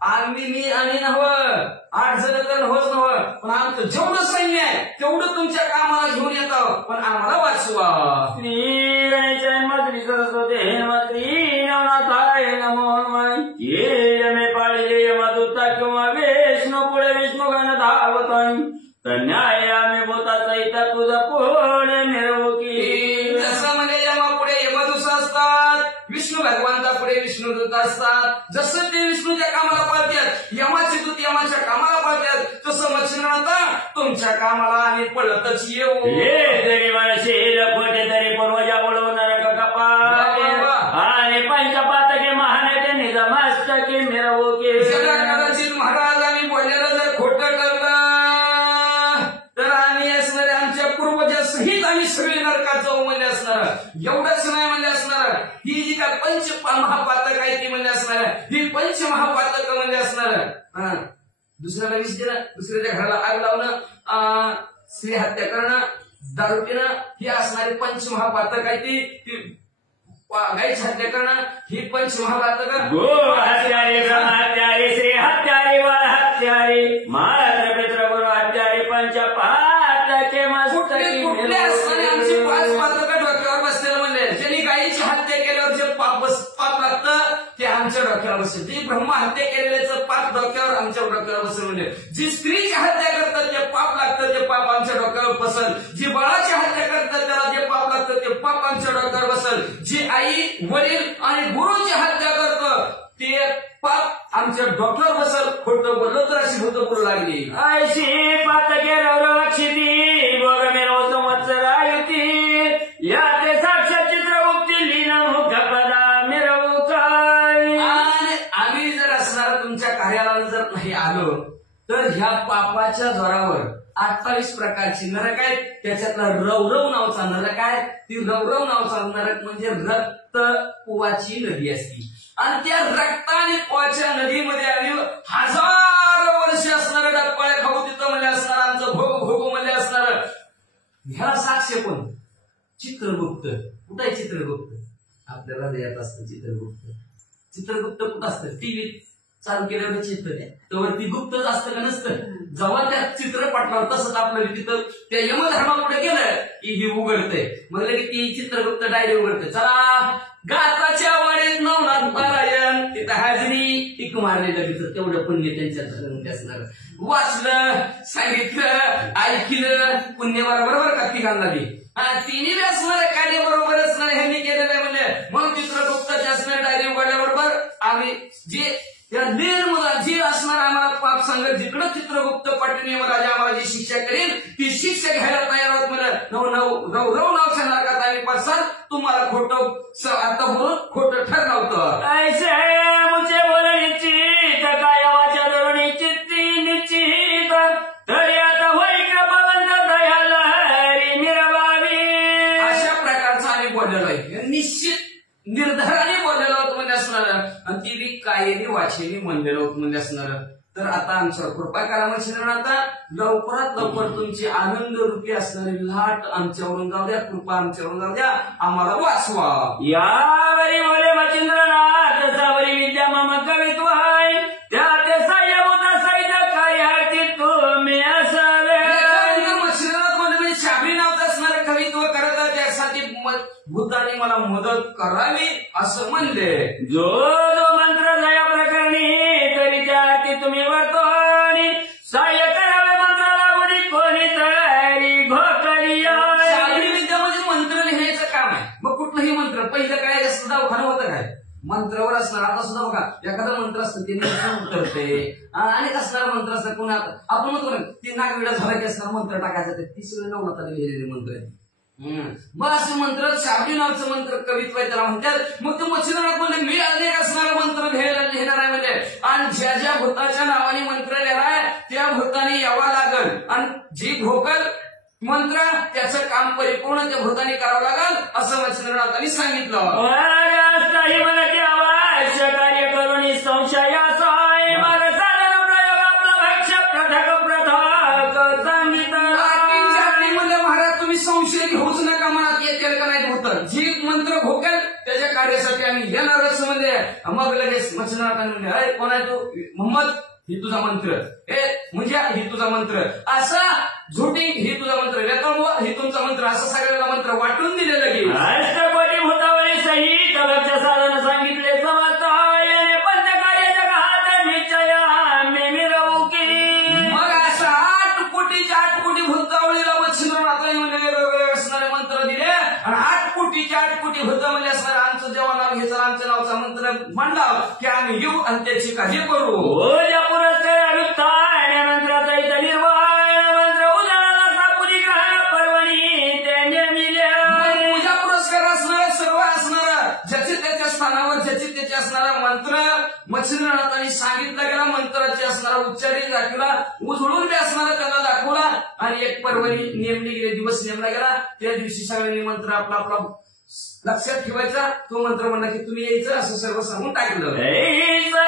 आम्ही नव्हं 8 जण तर होच नव्हं पण आमचं जेवढं सैन्य आहे तेवढं तुमच्या कामाला घेऊन येतं पण आम्हाला वाचवा श्री गणेश मात्री सरस्वती मात्री नवनाथाय नमो ये मे पाळले यमदूता किंवा विष्णू पुढे विष्णुगण धावताय तन्यायामे बोता सहिता तुझा पुढे मिरवकी जसं म्हणजे यमा पुढे यमदूत असतात विष्णू भगवानचा पुढे विष्णुदूत असतात जसं ते विष्णूच्या कामाला पाळतात यमाचे दूत यमाच्या कामाला पाळतात तसं असं मच्छिंद्रनाथा तुमच्या कामाला आम्ही पळतच येऊ. ये तरी मला शेल खोटे तरी पूर्वजा बोलवणार कपा आणि पंचपातके महानेते निजमस्तके मिरवके. कदाचित महाराज आम्ही बोललेलं जर खोटं कळलं तर आम्ही असणारे आमच्या पूर्वजासहित आम्ही सगळे नरकात जाऊ म्हणले असणार. एवढंच नाही म्हणले असणार, ही जी काय पंच महापातक आहे ती म्हणले असणार, ही पंच महापातक म्हणले असणार. दुसऱ्याला विष देणं, दुसऱ्याच्या घराला आग लावणं, स्त्री हत्या करणं, दारू पिणं, ही असणारी पंच महापातक आहे. ती गायची हत्या करणं ही पंच महापातक. गो हत्यारे, ब्रह्म हत्यारे, श्री हत्यारे, बाळ हत्यारे, मात्र पित्र गुरु हत्यारे, पंचपातके मस्तकी कुठल्या असणारे आमची 5 पातक डोक्यावर बसलेलं म्हणले. ज्यांनी गायीची हत्या केल्यावर जे पाप लागतं ते आमच्या डोक्यावर बसेल. जी ब्रह्म हत्या केलेल्याचं पाप डोक्यावर आमच्या डोक्यावर बसेल म्हणजे. जी स्त्रीची हत्या करतात जे पाप लागतं ते पाप आमच्या डोक्यावर बसेल. जी बाळाची हत्या करतात त्याला जे पाप लागतं ते पाप आमच्या डोक्यावर बसेल. जी आई वडील आणि गुरुची हत्या करतं ते पाप आमच्या डोक्यावर बसेल. खोटं बोललो तर अशी भूत बोलू लागली. ऐशी पातके रौरवक्षिती भोगमेरो संवत्सरायुती या ते साक्षात चित्रगुप्ती लीन मुखपदा मिरवू काय. आणि आम्ही जर असणार तुमच्या कार्याला जर नाही आलो तर ह्या पापाच्या जोरावर 28 प्रकारची नरक आहेत. त्याच्यातला रौरव नावचा नरक आहे. ती रौरव नावचा नरक म्हणजे रक्त पोवाची नदी असती आणि त्या रक्त आणि पोवाच्या नदीमध्ये आम्ही हजारो वर्ष असणारं डप्पाळे खाऊ तिथं म्हणजे असणार, आमचं भोग भोगू म्हणजे असणार. ह्याला साक्ष कोण? चित्रगुप्त. कुठं आहे चित्रगुप्त? आपल्याला हृदयात असतं चित्रगुप्त. चित्रगुप्त कुठं असतं? टीव्हीत चालू केल्यावर चित्र त्यावरती गुप्तच असतं का नसतं? जेव्हा त्या चित्रपटावर तसंच आपलं तिथं त्या यमधर्मापुढे गेलं की ही उघडतंय. म्हणलं की ती चित्रगुप्त डायरी उघडते. चला गाताच्या वाडीत नवनाथ पारायण तिथं हाजरी टिक मारलेलं तिथं तेवढं पुण्य त्यांच्यात असणार. वाचलं, सांगितलं, ऐकलं, पुण्य बरोबर का ती घालणारी. तिन्ही असणार कार्य बरोबर असणार ह्यांनी केलेलं आहे म्हणजे. मग चित्रगुप्ताची असणार डायरी उघडल्याबरोबर आम्ही जे या निर्मला जी असणार आम्हाला पाप सांगत जिकडं चित्रगुप्त पाटील राजा आम्हाला जी शिक्षा करेल ती शिक्षा घ्यायला तयार आहोत म्हणत रव नाव सांगणार का आम्ही पासाल तुम्हाला खोटं आता बोलून खोटं ठरवतं. ऐसे मुझे बोले निश्चित काय वाचा धरून चित्ती निश्चित तरी आता होई कृपावंत दयाला हरी मिरवावी. अशा प्रकारचं आम्ही बोललेलो आहे. निश्चित निर्धाराने बोललेलो होत म्हणजे असणार आणि ती बी कायेने वाचेने म्हणलेलो होत म्हणजे असणार. तर आता आमच्यावर कृपा करा मच्छिंद्रनाथा. लवकरात लवकर तुमची आनंद रूपी असणारी लाट आमच्यावरून जाऊ द्या. कृपा आमच्यावरून जाऊ द्या. आम्हाला वाचवा. यावरी बोले मच्छिंद्रनाथ सावरी विद्या मम कवित्वाय त्या ते साह्यभूत साहित्य काय आरती तुम्ही असावे. मच्छिंद्रनाथ म्हणजे शाबरी नावाचं असणारं कवित्व करत त्यासाठी भूताने मला मदत करावी असं म्हणले. जो जो मंत्र दया प्रकरणी तरी त्या आरती तुम्ही वर्तवणी साह्य करावे मंत्राला कोणी कोणी तयारी घोकरी. शाबरी विद्या म्हणजे मंत्र लिहायचं काम आहे. मग कुठलंही मंत्र पहिलं काय सुद्धा उखाणं होतं काय मंत्रावर असणार. आता सुद्धा बघा एखादा मंत्र असतं ते उतरते अनेक असणारा मंत्र असतात. कोणा आपण म्हणतो ते नागविडा झाला की असणार मंत्र टाकायचं ते सगळे नवनाथाने लिहिलेले मंत्र आहेत. मग असं मंत्र शाबरी नावाचं मंत्र कवित्व आहे त्याला म्हणतात. मग ते मच्छिंद्रनाथ म्हणजे मी अनेक असणारा मंत्र लिहिणार आहे म्हणजे आणि ज्या ज्या भूताच्या नावाने मंत्र लिहिलाय त्या भूताने यावा लागल आणि जी भोकल मंत्र त्याचं काम परिपूर्ण त्या भूताने करावं लागल असं मच्छिंद्रनाथांनी सांगितलं. कार्य करून संशयासाय मार्ग साधन प्रयोग आपला भक्ष प्रथक प्रथक सांगितलं. महाराज तुम्ही संशय घेऊच नका मनात येतील का नाही होतं. जी मंत्र भोकेल त्याच्या कार्यासाठी आम्ही येणारच म्हणजे. मग लगेच मच्छिंद्रनाथांनी म्हणजे अरे कोण आहे तू? मोहम्मद ही तुझा मंत्र, हे म्हणजे ही तुझा मंत्र, असा झोटिंग ही तुझा मंत्र, वेतनबुवा ही तुमचा मंत्र, असं सगळ्याला मंत्र वाटून दिलेलं गेलं. अष्टकोटी भूतावरी सहित लक्ष साधन सांगितले समर्थायने पंचकार्य जगात निश्चय आम्ही मिरवू की. मग असं 8 कोटी भूतावळीला मच्छिंद्रनाथांनी म्हणजे वेगवेगळे असणारे मंत्र दिले आणि 8 कोटी भूत म्हणजे असणारे आमचं जेव्हा नाव घ्यायचं आमच्या नावाचा मंत्र म्हणला की आम्ही येऊ आणि त्याची काही करू. हो या पुरस्कार अभिप्राय मंत्राचा इथं निर्भर मंत्र मच्छिंद्रनाथांनी सांगितला गेला. मंत्राची असणारा उच्चारी दाखवला, उजळून बी असणारा त्यांना दाखवला आणि एक पर्वणी नेमली गेली, दिवस नेमला गेला. त्या दिवशी सगळ्यांनी मंत्र आपला आपला लक्षात ठेवायचा. तो मंत्र म्हणला की तुम्ही यायचं असं सर्व सांगून टाकलं.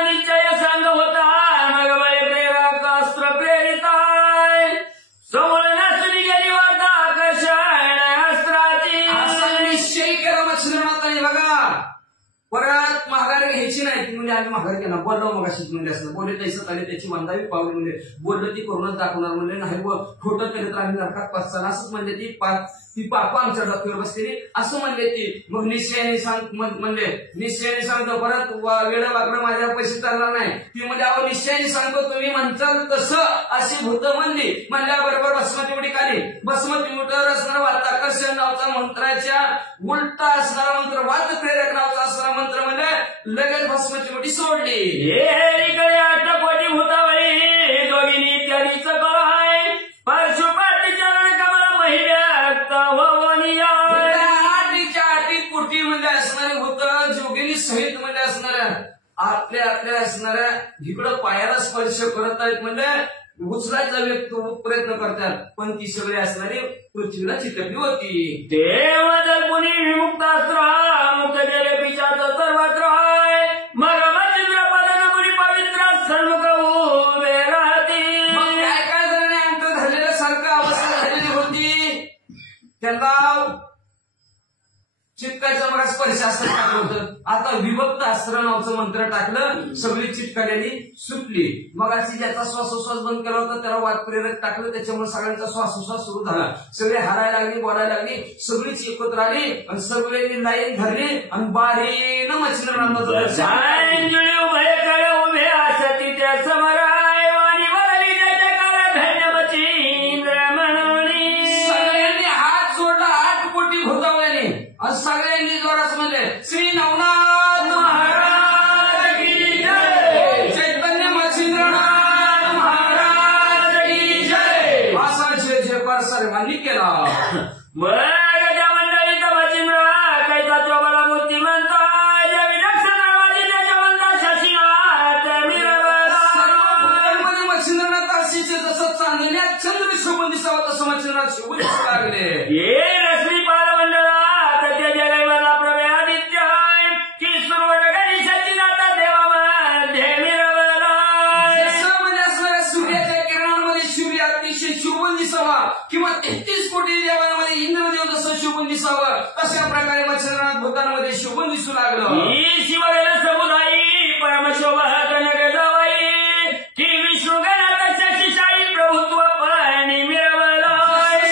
निश्चय सांग होता मग बळे प्रेरकास्त्र प्रेरिताय समोर नसली गेली वार्ता कशास्त्राची. असा निश्चय केला मच्छिंद्रनाथांनी. बघा परत माघार घ्यायची नाही. म्हणजे आम्ही माघार केला, बोललो मग अशीच म्हणजे असं बोलले तैसत आले, त्याची वंदावी पावली म्हणजे बोललं ती करूनच दाखवणार म्हणजे नाही व खोटं केलं तर आम्ही नरकात पाचताना असंच म्हणजे ती पाप आमच्या डोक्यावर बसलेली असं म्हणले ती. मग निश्चयाने म्हणजे निश्चयाने सांगतो परत वेळ वाकडं माझ्या पैसे चालणार नाही. ती म्हणजे अहो निश्चयाने सांगतो तुम्ही म्हणताल तसं अशी भूत म्हणली. म्हणल्याबरोबर भस्मती उडी काढली. भस्मती उठवर असणारा वाताकर्षण नावचा मंत्राच्या उलटा असणारा मंत्र वात प्रेरक नावचा असणारा मंत्र म्हणजे लगेच भस्मती उडी सोडली. हे आटपोटी भूतावळी दोघींनी इत्यादीच कराय परशुपाती चरण कमल महिव्याक्त होवनिया. आठीच्या आठी कोटी म्हणजे असणारे भूत जोगिनी सहित म्हणजे असणाऱ्या आपल्या असणाऱ्या इकडं पायाला स्पर्श करत आहेत म्हणजे उचलायचा प्रयत्न करतात. पण ती सगळी असणारी पृथ्वीला चिटकली होती. देव जल्पुनी विमुक्तास्त्र मुक्त जले पिशाच सर्वत्र मग मच्छिंद्र पदन मुनी पवित्र सन्मुख उभे राहती. मग काय काय जणांनी अंतर धरलेल्यासारखं अवस्था झालेली होती. त्यांना चिटकायचं मग स्पर्श असं टाकलं होतं. आता विभक्त अस्त्र नावचं मंत्र टाकलं, सगळी चिटकाल्यानी सुटली. मग अशी ज्याचा श्वासोश्वास बंद केला होता त्याला वात प्रेरक टाकलं, त्याच्यामुळे सगळ्यांचा श्वासोश्वास सुरू झाला. सगळे हरायला लागली, बोलायला लागली, सगळीच एकत्र आली आणि सगळ्यांनी लाईन धरली आणि बारीनं मच्छिंद्रनाथाचं दर्शन. उभे कळ उभे असती त्या समराय वाणी वरली जयकार धन्य मच्छिंद्र म्हणून सगळ्यांनी हात जोडला 8 कोटी भूतावळ्यांनी आणि सगळ्यांनी जोरात म्हणले श्री नवनाथ महाराज की जय, चैतन्य मच्छिंद्रनाथ महाराज की जय असा जय जयकार सर्वांनी केला. मग त्या मंडळीचा मच्छिंद्र कैसा चोबला मूर्ती म्हणताय ज्या विलक्षण नावाची त्याच्या म्हणता शशिनाथ मिरवला. सर्व मच्छिंद्रनाथ अशीचे जसं चांदण्यात चंद्र शोभून दिसावं तसं मच्छिंद्रनाथ शोभून दिसू लागले. ये रश्मी पालमंडळात त्या जगैवला प्रभे आदित्य की सुरवर गणी शक्तीनाथ देवामध्ये मिरवला. जसं म्हणजे असणाऱ्या सूर्याच्या किरणांमध्ये सूर्य अतिशय शोभून दिसावा किंवा 33 कोटी देवांमध्ये इंद्रदेव जसं शोभून दिसावं तशा प्रकारे मच्छिंद्रनाथ भूतांमध्ये शोभून दिसू लागलं. ही शिववेल समुदायी परमशोभा कनक जावाई की विष्णू गणात शशिशाही प्रभुत्व पाणी मिळवला.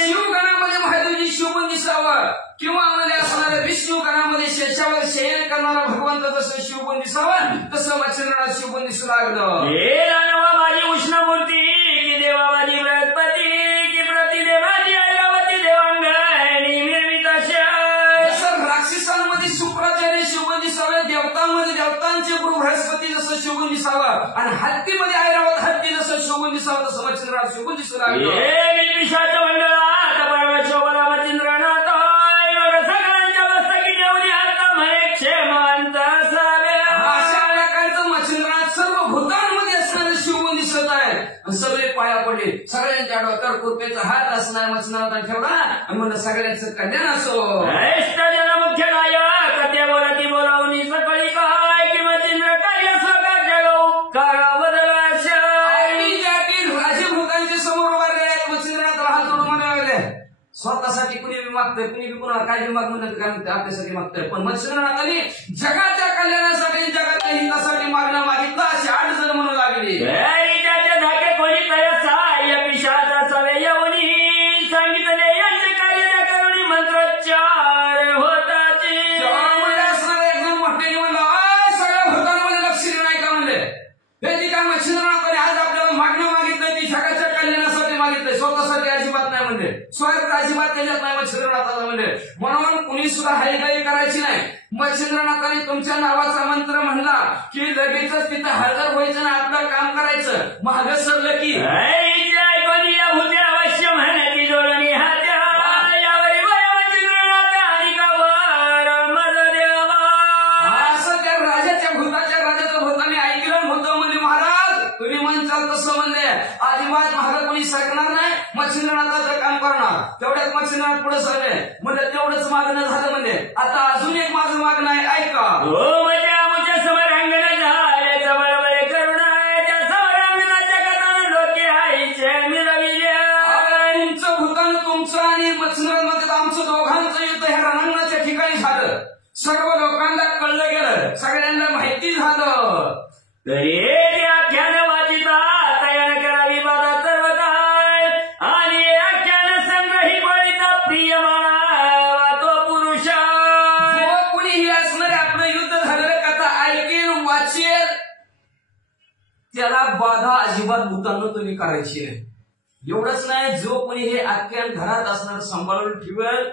शिवगणामध्ये महादेवजी शोभून दिसावं किंवा मध्ये असणाऱ्या विष्णू गणामध्ये शेषावर शयन करणारा भगवंत जसं शोभून दिसावं तसं मच्छिंद्रनाथ शोभून दिसू लागलं. हे दानवा माझी उष्णमूर्ती की देवा माझी बृहस्पती की प्रतिदेवाची ऐरावती देवांगणी निर्मित जसं राक्षसांमध्ये शुक्राचार्य शोभून दिसावं, देवतांमध्ये देवतांचे गुरु बृहस्पती जसं शोभून दिसावं आणि हत्तीमध्ये ऐरावत हत्ती जसं शोभून दिसावं तसं मच्छिंद्रनाथ शोभून दिसू लागलं. हे विशाच मंडळात परमशोभला मच्छिंद्रनाथ सगळ्यांच्या मस्तकी देवनी आता महे क्षेमवंत सगळ्या. अशा प्रकारचं मच्छिंद्रनाथ सर्व भूतांमध्ये असणारे शोभून दिसत आहे आणि सगळे पाया पडले. सगळ्यांच्या डोक्यावर कृपेचा हात असणाऱ्या मच्छिंद्रनाथांनी ठेवला आणि म्हणलं सगळ्यांचं कल्याण असो. जन मुख्य नायक ते बोलती बोलावणी सकळी काय की मच्छिंद्र कार्य सगळं जगव काळा बदला राजभूतांच्या समोर उभारले आहेत. मच्छिंद्रनाथ हात जोडून म्हणायला लागले स्वतःसाठी कुणी बी मागतंय, कुणी बी कुणाला काय बी माग म्हणत काय आपल्यासाठी मागतंय. पण मच्छिंद्रनाथांनी जगाच्या कल्याणासाठी जगाच्या हितासाठी मागणं मागितलं अशी 8 जण म्हणू लागली. त्याचे धाके कोणी कळसा या पिशाचा सवे येऊनी सांगितले यांचे कार्य करुणी मंत्रोच्चार होतात. असणारे एकदम मोठ्याने म्हणलं सगळ्या भूतांमध्ये लक्ष नाही का म्हणले. हे काय मच्छिंद्रनाथांनी आज आपल्याला मागणं मागितलंय ती जगाच्या कल्याणासाठी मागितलंय, स्वतःसाठी अजिबात नाही म्हणले. स्वर्ग अजिबात त्याच्यात नाही मच्छिंद्रनाथाचा म्हणले. म्हणून कुणी सुद्धा हायगाई करायची नाही. मच्छिंद्रनाथांनी तुमच्या नावाचा मंत्र म्हणला की लगेचच तिथं हजर व्हायचं आणि आपलं काम करायचं. मागं सरलं की अवश्य म्हणती जोडणी हात्या यावरी मच्छिंद्रनाथ आणि गावर मज देवा. असं त्या राजाच्या भूताच्या राजा कोणी सरकणार नाही, मच्छिंद्रनाथाचं काम करणार. तेवढ्यात मच्छिंद्रनाथ पुढे सरले, म्हणजे तेवढंच मागणं झालं. म्हणजे आता अजून एक माझं मागणं आहे, ऐका. हो म्हणजे आमच्या समोर अंगण झाल्याचं बरोबर करुणाच्या समोरांगणाच्या कथानं डोके आईचे मिळविल्या. तुमचं भूतान तुमचं आणि मच्छिंद्रनाथ आमचं दोघांचं युद्ध ह्या रणांगणाच्या ठिकाणी झालं. सर्व लोकांना कळलं गेलं, सगळ्यांना माहिती झालं. तरी ते आख्यान वाचिता तयार करावी बाधा सर्व काय, आणि आख्यान संग्रही बळीचा प्रिय मानावा तो पुरुष. जो कोणीही असणारे आपलं युद्ध झालेलं कथा ऐकेल वाचेल त्याला बाधा अजिबात भूतांना तुम्ही करायची आहे. एवढंच नाही, जो कोणी हे आख्यान घरात असणार सांभाळून ठेवेल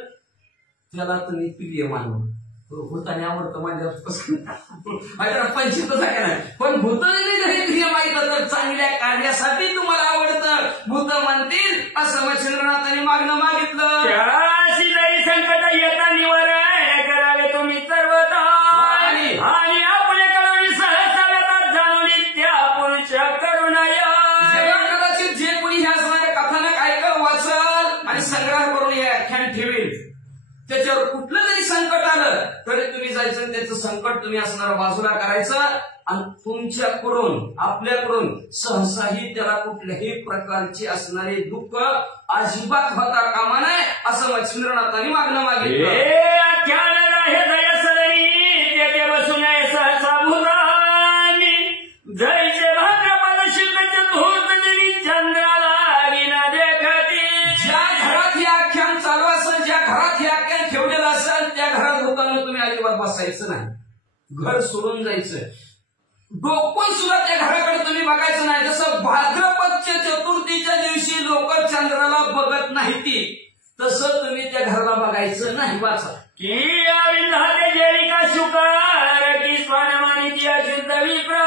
त्याला तुम्ही प्रिय मानवा. भूताने आवडतं माझ्यापासून पंचितच आहे ना, पण भूताने जरी प्रिय माहित तर चांगल्या कार्यासाठी तुम्हाला आवडतं भूत म्हणतील असं मच्छिंद्रनाथांनी मागणं मागितलं. त्याशी जरी संकट येता निवारण करावे तुम्ही सर्वता, आणि आपल्याकडून सहसा जाणून त्या पुरुष करुणया. कदाचित जे कोणी ह्या असणाऱ्या कथानक ऐकल वाचल आणि संग्रह करून हे आख्यान ठेवेल, त्याच्यावर कुठलं जरी संकट आलं तरी तुम्ही जायचं, त्याचं संकट तुम्ही असणारा बाजूला करायचं, आणि तुमच्याकडून आपल्याकडून सहसाही त्याला कुठल्याही प्रकारची असणारे दुःख अजिबात होता कामा नये असं मच्छिंद्रनाथांनी मागणं मागितलं. तेथे बसून सहसा भूतानी जैसे भाद्रपद शुद्ध धूर्त देवी चंद्राला विना देखती. ज्या घरात हे आख्यान चालू असेल, ज्या घरात हे आख्यान ठेवलेलं असेल त्या घरात होताना तुम्ही अजिबात बसायचं नाही, घर सोडून जायचं. डोकून सुद्धा त्या घराकडे तुम्ही बघायचं नाही. जसं भाद्रपदच्या चतुर्थीच्या दिवशी लोक चंद्राला बघत नाही ती, तसं तुम्ही त्या घराला बघायचं नाही. वाचा की अविंधाते जेरी का शुकार की स्वानमानी अशुद्ध विप्रा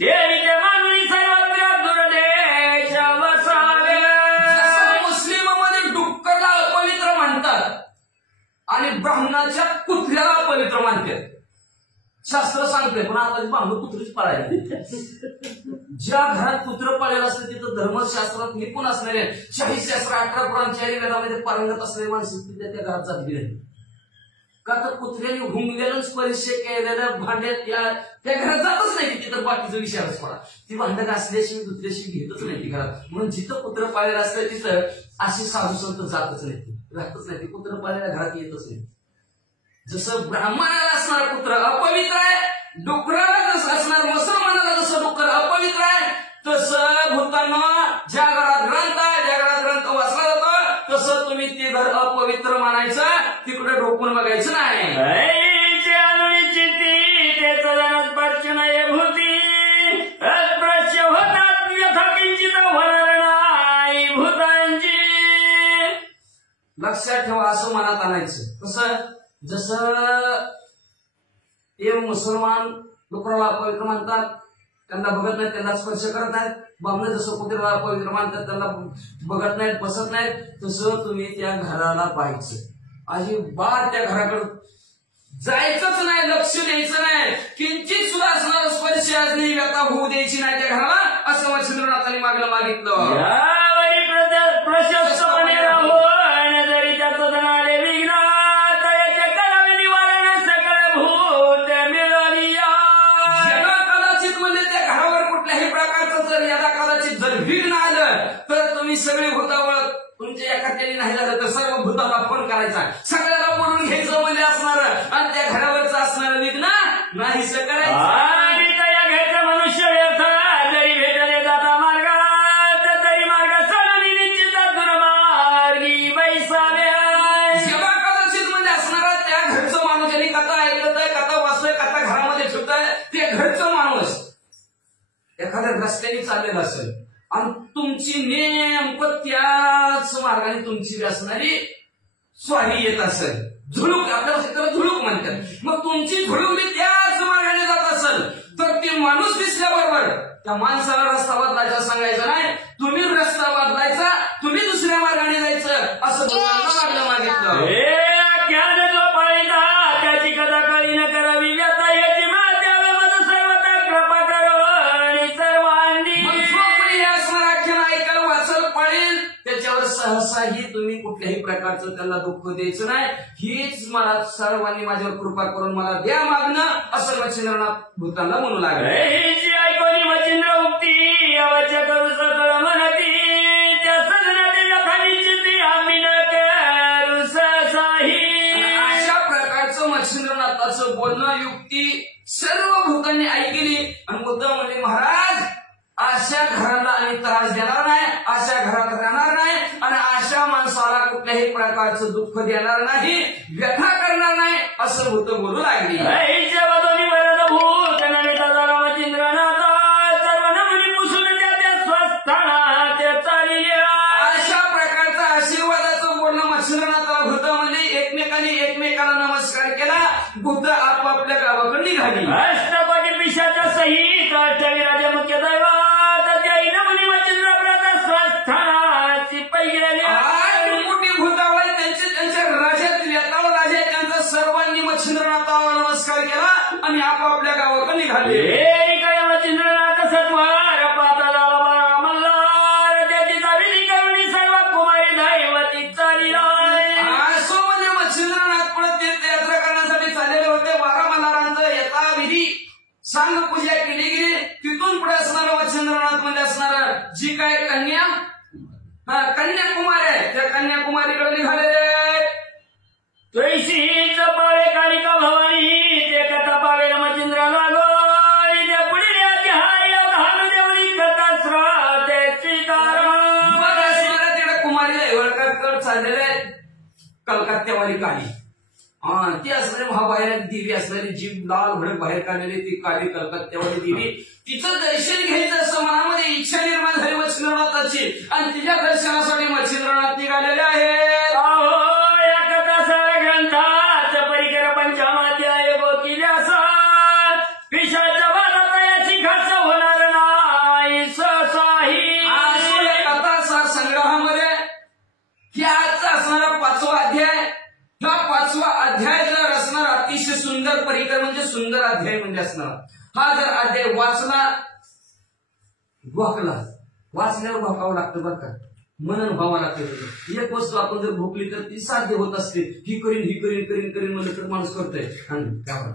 तेरी ते मानवी सर्वत्र दुर्देश वसावे. मुस्लिम मध्ये डुक्करला अपवित्र म्हणतात आणि ब्राह्मणाच्या कुत्र्याला अपवित्र मानतात. शास्त्र सांगते, पण आता ब्राह्मण कुत्रीच पाळायला. ज्या घरात कुत्र पाळलेलं असतं तिथं धर्मशास्त्रात निपुण असणारे, शाहीशास्त्र 18 पुराणच्या वेदामध्ये पारंगत असलेले माणसं त्या घरात जात गेले. का तर कुत्र्याने घुंगलेलं स्पर्श केलेलं भांड्यात त्या घरात जातच नाही. तिथं बाकीचा विषयच पडा, ती भांड घासल्याशिवाय दुसऱ्याशी घेतच नाही ती घरात. म्हणून जिथं कुत्र पाळलेलं असतं तिथं अशी साधू संत जातच नाही, राहतच नाही. ती कुत्र पाळलेल्या घरात येतच नाही. जसं ब्राह्मणाला असणार कुत्र अपवित्र आहे, डुकराला जसं असणार मुसलमानाला जसं डुकर अपवित्र आहे, तसं भूतांना ज्या घरात ग्रंथ आहे, ज्या घरात ग्रंथ वाचला जातो तसं तुम्ही ते घर अपवित्र मानायचं, तिकडे डोकून बघायचं नाही. अस्पृश्य होतात यथाकिंचित होणार नाही भूतांची. लक्षात ठेवा, असं मनात आणायचं. कसं जसं ते मुसलमान डुकराला अपवित्र मानतात, त्यांना बघत नाहीत, त्यांना स्पर्श करत नाहीत. ब्राह्मण जसं कुत्र्याला अपवित्र मानतात, त्यांना बघत नाहीत, बसत नाहीत, तसं तुम्ही त्या घराला पाहायचं. अजिबात त्या घराकडे जायचंच नाही, लक्ष द्यायचं नाही, किंचित सुद्धा असणारा स्पर्श नाही, व्यथा होऊ द्यायची नाही त्या घराला, असं मच्छिंद्रनाथांनी मागणं मागितलं. यावरी प्रशस्तपणे राहून जरी त्याचं धनाले विघ्न त्याच्या कलावे निवारण सकळ भूत मिळाली. याला कदाचित म्हणजे त्या घरावर कुठल्याही प्रकारचं जर याला कदाचित जर विघ्न आलं तर तुम्ही सगळे भूतावळ तुमच्या एखाद्याने नाही झालं तर सर्व भूताला फोन करायचा, सगळ्याला बोलून घ्यायचं म्हणजे असणार, आणि त्या घरावरचं असणारं विघ्न नाहीसं करायचं. आणि त्या घ्यायचा मनुष्य व्यर्थ जरी भेटले जाता मार्गात तरी मार्ग सोडून निश्चित दुर्मार्गी बैसाव्या. जेव्हा कदाचित म्हणजे असणारा त्या घरचं माणूस ज्यांनी कथा ऐकत आहे, कथा वाचतोय, कथा घरामध्ये ठेवतोय, ते घरचं माणूस एखाद्या रस्त्याने चाललेलं असेल आणि तुमची नेमकं त्याच मार्गाने तुमची असणारी स्वारी येत असेल, झुळूक, आपल्या शेतात झुळूक म्हणतात, मग तुमची झुळूक त्याच मार्गाने जात असेल तर ते माणूस दिसल्याबरोबर त्या माणसाला रस्ता बदलायचा सांगायचा नाही, तुम्ही रस्ता बदलायचा, तुम्ही दुसऱ्या मार्गाने जायचं, असं बोलायला मागितलं. त्याची कथा कळी न करावी व्यथा याची माझ्या मध सर्वता कृपा करो आणि सर्वांनी. असणार आख्यान ऐकायला वाचा सहसाही तुम्ही कुठल्याही प्रकारचं त्यांना दुःख द्यायचं नाही. हीच मला सर्वांनी माझ्यावर कृपा करून मला द्या मागणं, असं मच्छिंद्रनाथ भूतांना म्हणू लागले. ऐकून मच्छिंद्र उक्ती अवश्य करू सकळ म्हणती, त्या सजनाच्या खालीची ती आम्ही न करू सहसाही. अशा प्रकारचं मच्छिंद्रनाथाचं बोलणं युक्ती सर्व भूतांनी ऐकली आणि मुद्दा म्हणजे महाराज अशा घराला आम्ही त्रास देणार नाही, अशा घरात राहणार नाही आणि अशा माणसाला कुठल्याही प्रकारचं दुःख देणार नाही, व्यथा करणार नाही, असं भूत बोलू लागली. दोन्ही वरद भूत नमिता झाला मच्छिंद्रनाथ, सर्व नमनी पुसून त्या स्वस्थानात चालल्या. अशा प्रकारचं आशीर्वादाचं बोलणं मच्छिंद्रनाथाला भूत म्हणजे एकमेकाला नमस्कार केला. भूत आपापल्या गावाकडे निघाली. अष्टकोटी पिशाच्या सहित अष्टवीराजे मुख्य दैवत त्याही नमनी मच्छिंद्रनाथ स्वस्थानाची पहिली. आठ मोठी भूतावळ त्यांच्या राज्यातील येताव राजा त्यांचा सर्वांनी मच्छिंद्रनाथाला नमस्कार केला आणि आपापल्या गावाकडे निघाले. मच्छिंद्रनाथ सत्वार पाताला बाळा मल्हार त्याची चाविली करुणी सर्व कुमारी दैवती चालिला. असो म्हणजे मच्छिंद्रनाथ पण तीर्थयात्रा करण्यासाठी चाललेले होते. 12 मल्हारांचं यथा विधी सांग पूजा केली गेली. तिथून पुढे असणारं मच्छिंद्रनाथ मध्ये असणार जी काय कन्याकुमारी आहे, त्या कन्याकुमारीकडे निघालेले. तुळशीच पावे कालिका भवानी ते कथा पावे मच्छिंद्र लागो त्या पुढील अध्याय भानुदेवरी कथा श्राते स्वीकार. मग असणाऱ्या तिकडे कुमारीला एवढकर चाललेले आहेत कलकत्त्यावाली काली. ती असणारी महाबाहेर देवी असणारी जीभ लाल भडक बाहेर काढलेली ती काली कलकत्त्यावाली देवी. तिचं दर्शन घ्यायचं असं मनामध्ये इच्छा निर्माण झाली मच्छिंद्रनाथाची आणि तिच्या दर्शनासाठी मच्छिंद्रनाथ निघालेले आहेत. या कथा ग्रंथात परिकर पंचमाध्याय गोकिल्यास पिशाच्या बाधा याची खास होणार नाही सहसाही. कथा संग्रहामध्ये ह्याचा असणारा 5वा अध्याय. हा 5वा अध्याय जर असणार अतिशय सुंदर परिकर म्हणजे सुंदर अध्याय म्हणजे असणार. हा जर अध्याय वाचल्यावर भोकावं लागतं बरं का, मनन व्हावं लागतं. एक वस्तू आपण जर भोगली तर ती साध्य होत असते. ही करीन म्हणलं तर माणूस करतोय आणि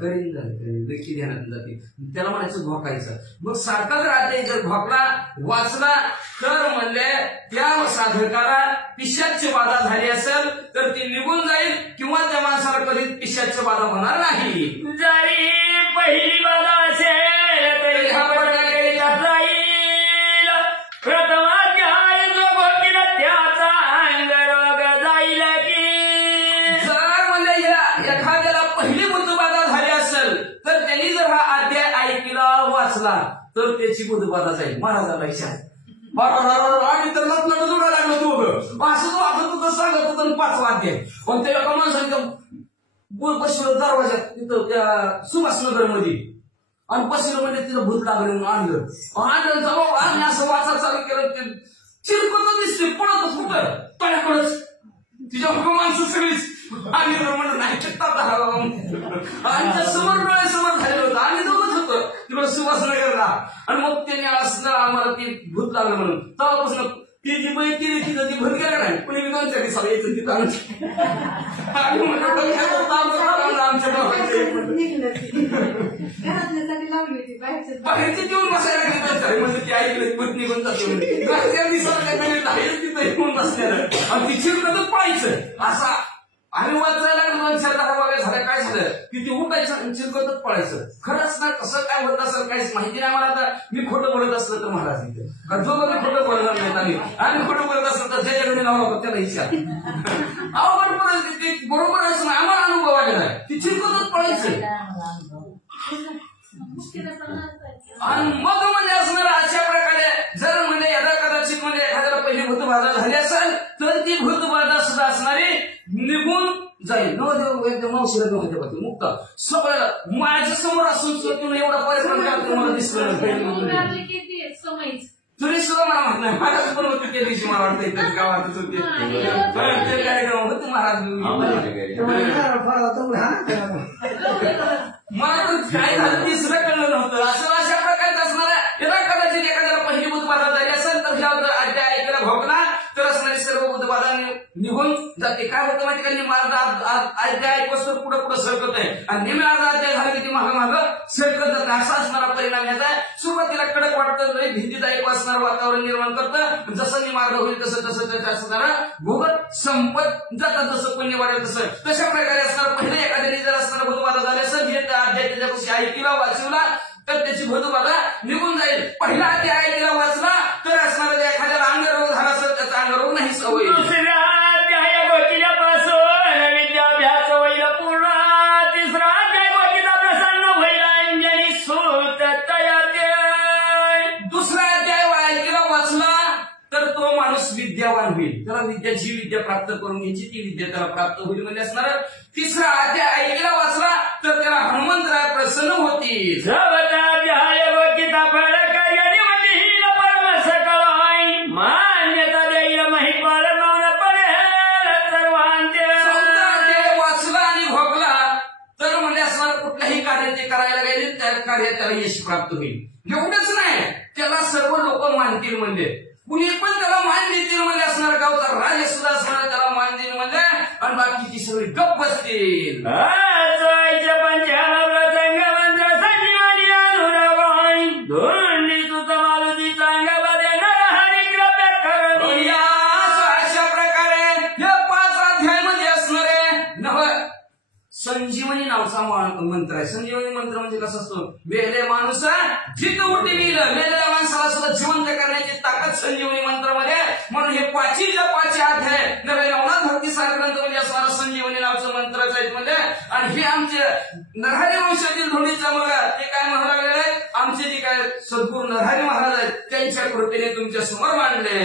करीन झालं व्यक्ती ध्यानात जाते, त्याला म्हणायचं भोकायचं. मग सारखा जर अध्याय जर भोकला वाचला तर म्हणले त्या साधकाला पिशाची बाधा झाली असेल तर ती निघून जाईल किंवा त्या माणसाला कधी पिशाची बाधा होणार नाही. जरी पहिली बाधा असेल तरी हा बदला केला जाईल. प्रथम अध्याय जो भोगीला त्याचा अंगरोग जाईल की. जर म्हणजे एखाद्याला पहिली बुद्धबाधा झाली असेल तर त्यांनी जर हा अध्याय ऐकला वाचला तर त्याची बुद्धबाधा जाईल. महाराजाला विचार आणि तर लग्न जोडा लागलं तू असं वाचत होतं सांगत होतं 5वा अध्याय. पण त्या एका माणसाने बसलं दरवाज्यात तिथं त्या सुभाषनगर मध्ये आणि बसलं म्हणजे तिथं भूत लागलं म्हणून आणलं जाऊ आणि असं वाचा चालू केलं. ते चिरकत दिसते पडतच कुठं तळ्याकडच तिच्या माणसं सगळीच आम्ही म्हणून नाही आणि समोर डोळ्यासमोर झालेलं होतं. आम्ही दोघंच होतो तिकडं सुभाषनगरला आणि मग त्यांनी असं आम्हाला ती भूत लागलं म्हणून तेव्हापासून ती जी बाई केली तिथं ती भूत गेला नाही कुणी 2-4 दिवसाला यायचं तिथं आम्ही बाहेरची देऊन बसायला लागली म्हणजे ती ऐकलं भूत निघून जाते तिथं येऊन बसलेलं आणि ती चिरकत पळायचं असा. आम्ही वाचायला बघायला झालं काय झालं की ती उठायचं आणि चिरकतच पळायचं. खरंच ना कसं काय होत असेल काहीच माहिती नाही मला. आता मी खोटं बोलत असलं तर महाराज इथे जो मी खोटं बोलणार नाही आम्ही खोटं बोलत असलं तर ज्याच्याकडे लावला होता त्याला इच्छा अवघड परिस्थिती बरोबर असं आम्हाला अनुभव आलेला आहे. ती चिरकतच पळायचं आणि मग म्हणजे असणार अशा प्रकारे जर म्हणजे यदा कदाचित म्हणजे एखाद्याला पहिली भूतबाधा झाली असेल तर ती भूतबाधा सुद्धा असणारी निघून जाईल. नवदेव एकदम मावशीला नवदेव मुक्त सगळं माझ्या समोर असून तुम्ही एवढा परिश्रम करतो मला दिसलं तुम्ही सुद्धा मला म्हणत नाही. महाराज पण होते त्या दिवशी मला वाटतं इथं गावातच होते ते कार्यक्रम होते महाराज. मला तर काय झालं तिसरं कळलं नव्हतं. असं अशा प्रकारचं असणारा यदा कदाचित एखाद्याला पहिली बुधबाधा झाली असेल तर ह्या अध्याय ऐकायला भोगला तर असणारी सर्व बुधबाधा जाते. काय होतं माहिती का, निम्मा अध्याय ऐकवस्तर पुढे पुढे सरकत आहे आणि निम्मा अध्याय झाला की ती माग सरकत जाते. असा असणारा परिणाम याचा आहे. सुरुवातीला कडक वाटतं, भीतीदायक असणारं वातावरण निर्माण करतं. जसं निमार्ग होईल तसं असणारा भोगत संपत जातात. जसं पुण्य वाढेल तसं तशा प्रकारे असणार. पहिले एखाद्याने जर असणारा भूतबाधा झाले असं जे अध्याय त्याच्यापाशी ऐकला वाचवला तर त्याची भूतबाधा निघून जाईल. पहिला अध्याय ऐकला वाचला तर असणारा एखाद्याला अंगरोग झाला असेल त्याचा अंगरोग नाही सवय. दुसऱ्या अध्याय गोष्टीपासून विद्याभ्यास होईल पूर्ण. तिसरा अध्याय गोष्टीचा प्रसन्न होईल अंजनी सूत तयाते. दुसरा अध्याय ऐकला वाचला तर तो माणूस विद्यावान होईल. त्याला जी विद्या प्राप्त करून घ्यायची ती विद्या त्याला प्राप्त होईल म्हणजे असणार. तिसरा अध्याय ऐकला वाचला तर त्याला हनुमंतराय प्रसन्न होतील. अध्याय गोष्टीचा फळ कार्यानिवतीला परम सकळाई मान्यता देईल महिपाल मौन पडेल सर्वांते. अध्याय वाचला आणि भोगला तर म्हणजे असणार कुठलंही कार्य ते करायला गेले त्या कार्यात त्याला यश प्राप्त होईल. एवढंच नाही, त्याला सर्व लोक मानतील म्हणजे कुणी पण त्याला मान देतील म्हणजे असणार. गावचा राजे सुद्धा असणार त्याला मान देईल म्हणजे आणि बाकीची सगळी गप्प बसतील. पंचांग मंत्र संजीवनी अनुराबाई दोन्ही सुत मालुती चांगला हरी कृपा करणी. अशा प्रकारे हे 5 अध्याय मध्ये असणारे नव संजीवनी नावचा मंत्र आहे. संजीवनी मंत्र म्हणजे कसं असतो, मेले माणूस जित उठवील, मेलेल्या माणसाला सुद्धा जिवंत करण्याची ताकद संजीवनी मंत्रामध्ये. म्हणून हे 5 अध्याय नव्हे नवनाथ भक्ती सार ग्रंथ म्हणजे असणारा संजीवनी नावचं मंत्रच आहेत म्हणजे. आणि हे आमचे नरहरी वंशातील धोंडीचा मुलगा ते काय म्हणू लागलेले आहेत, आमचे जे काय सद्गुरू नरहरी महाराज आहेत त्यांच्या कृपेने तुमच्या समोर मांडले.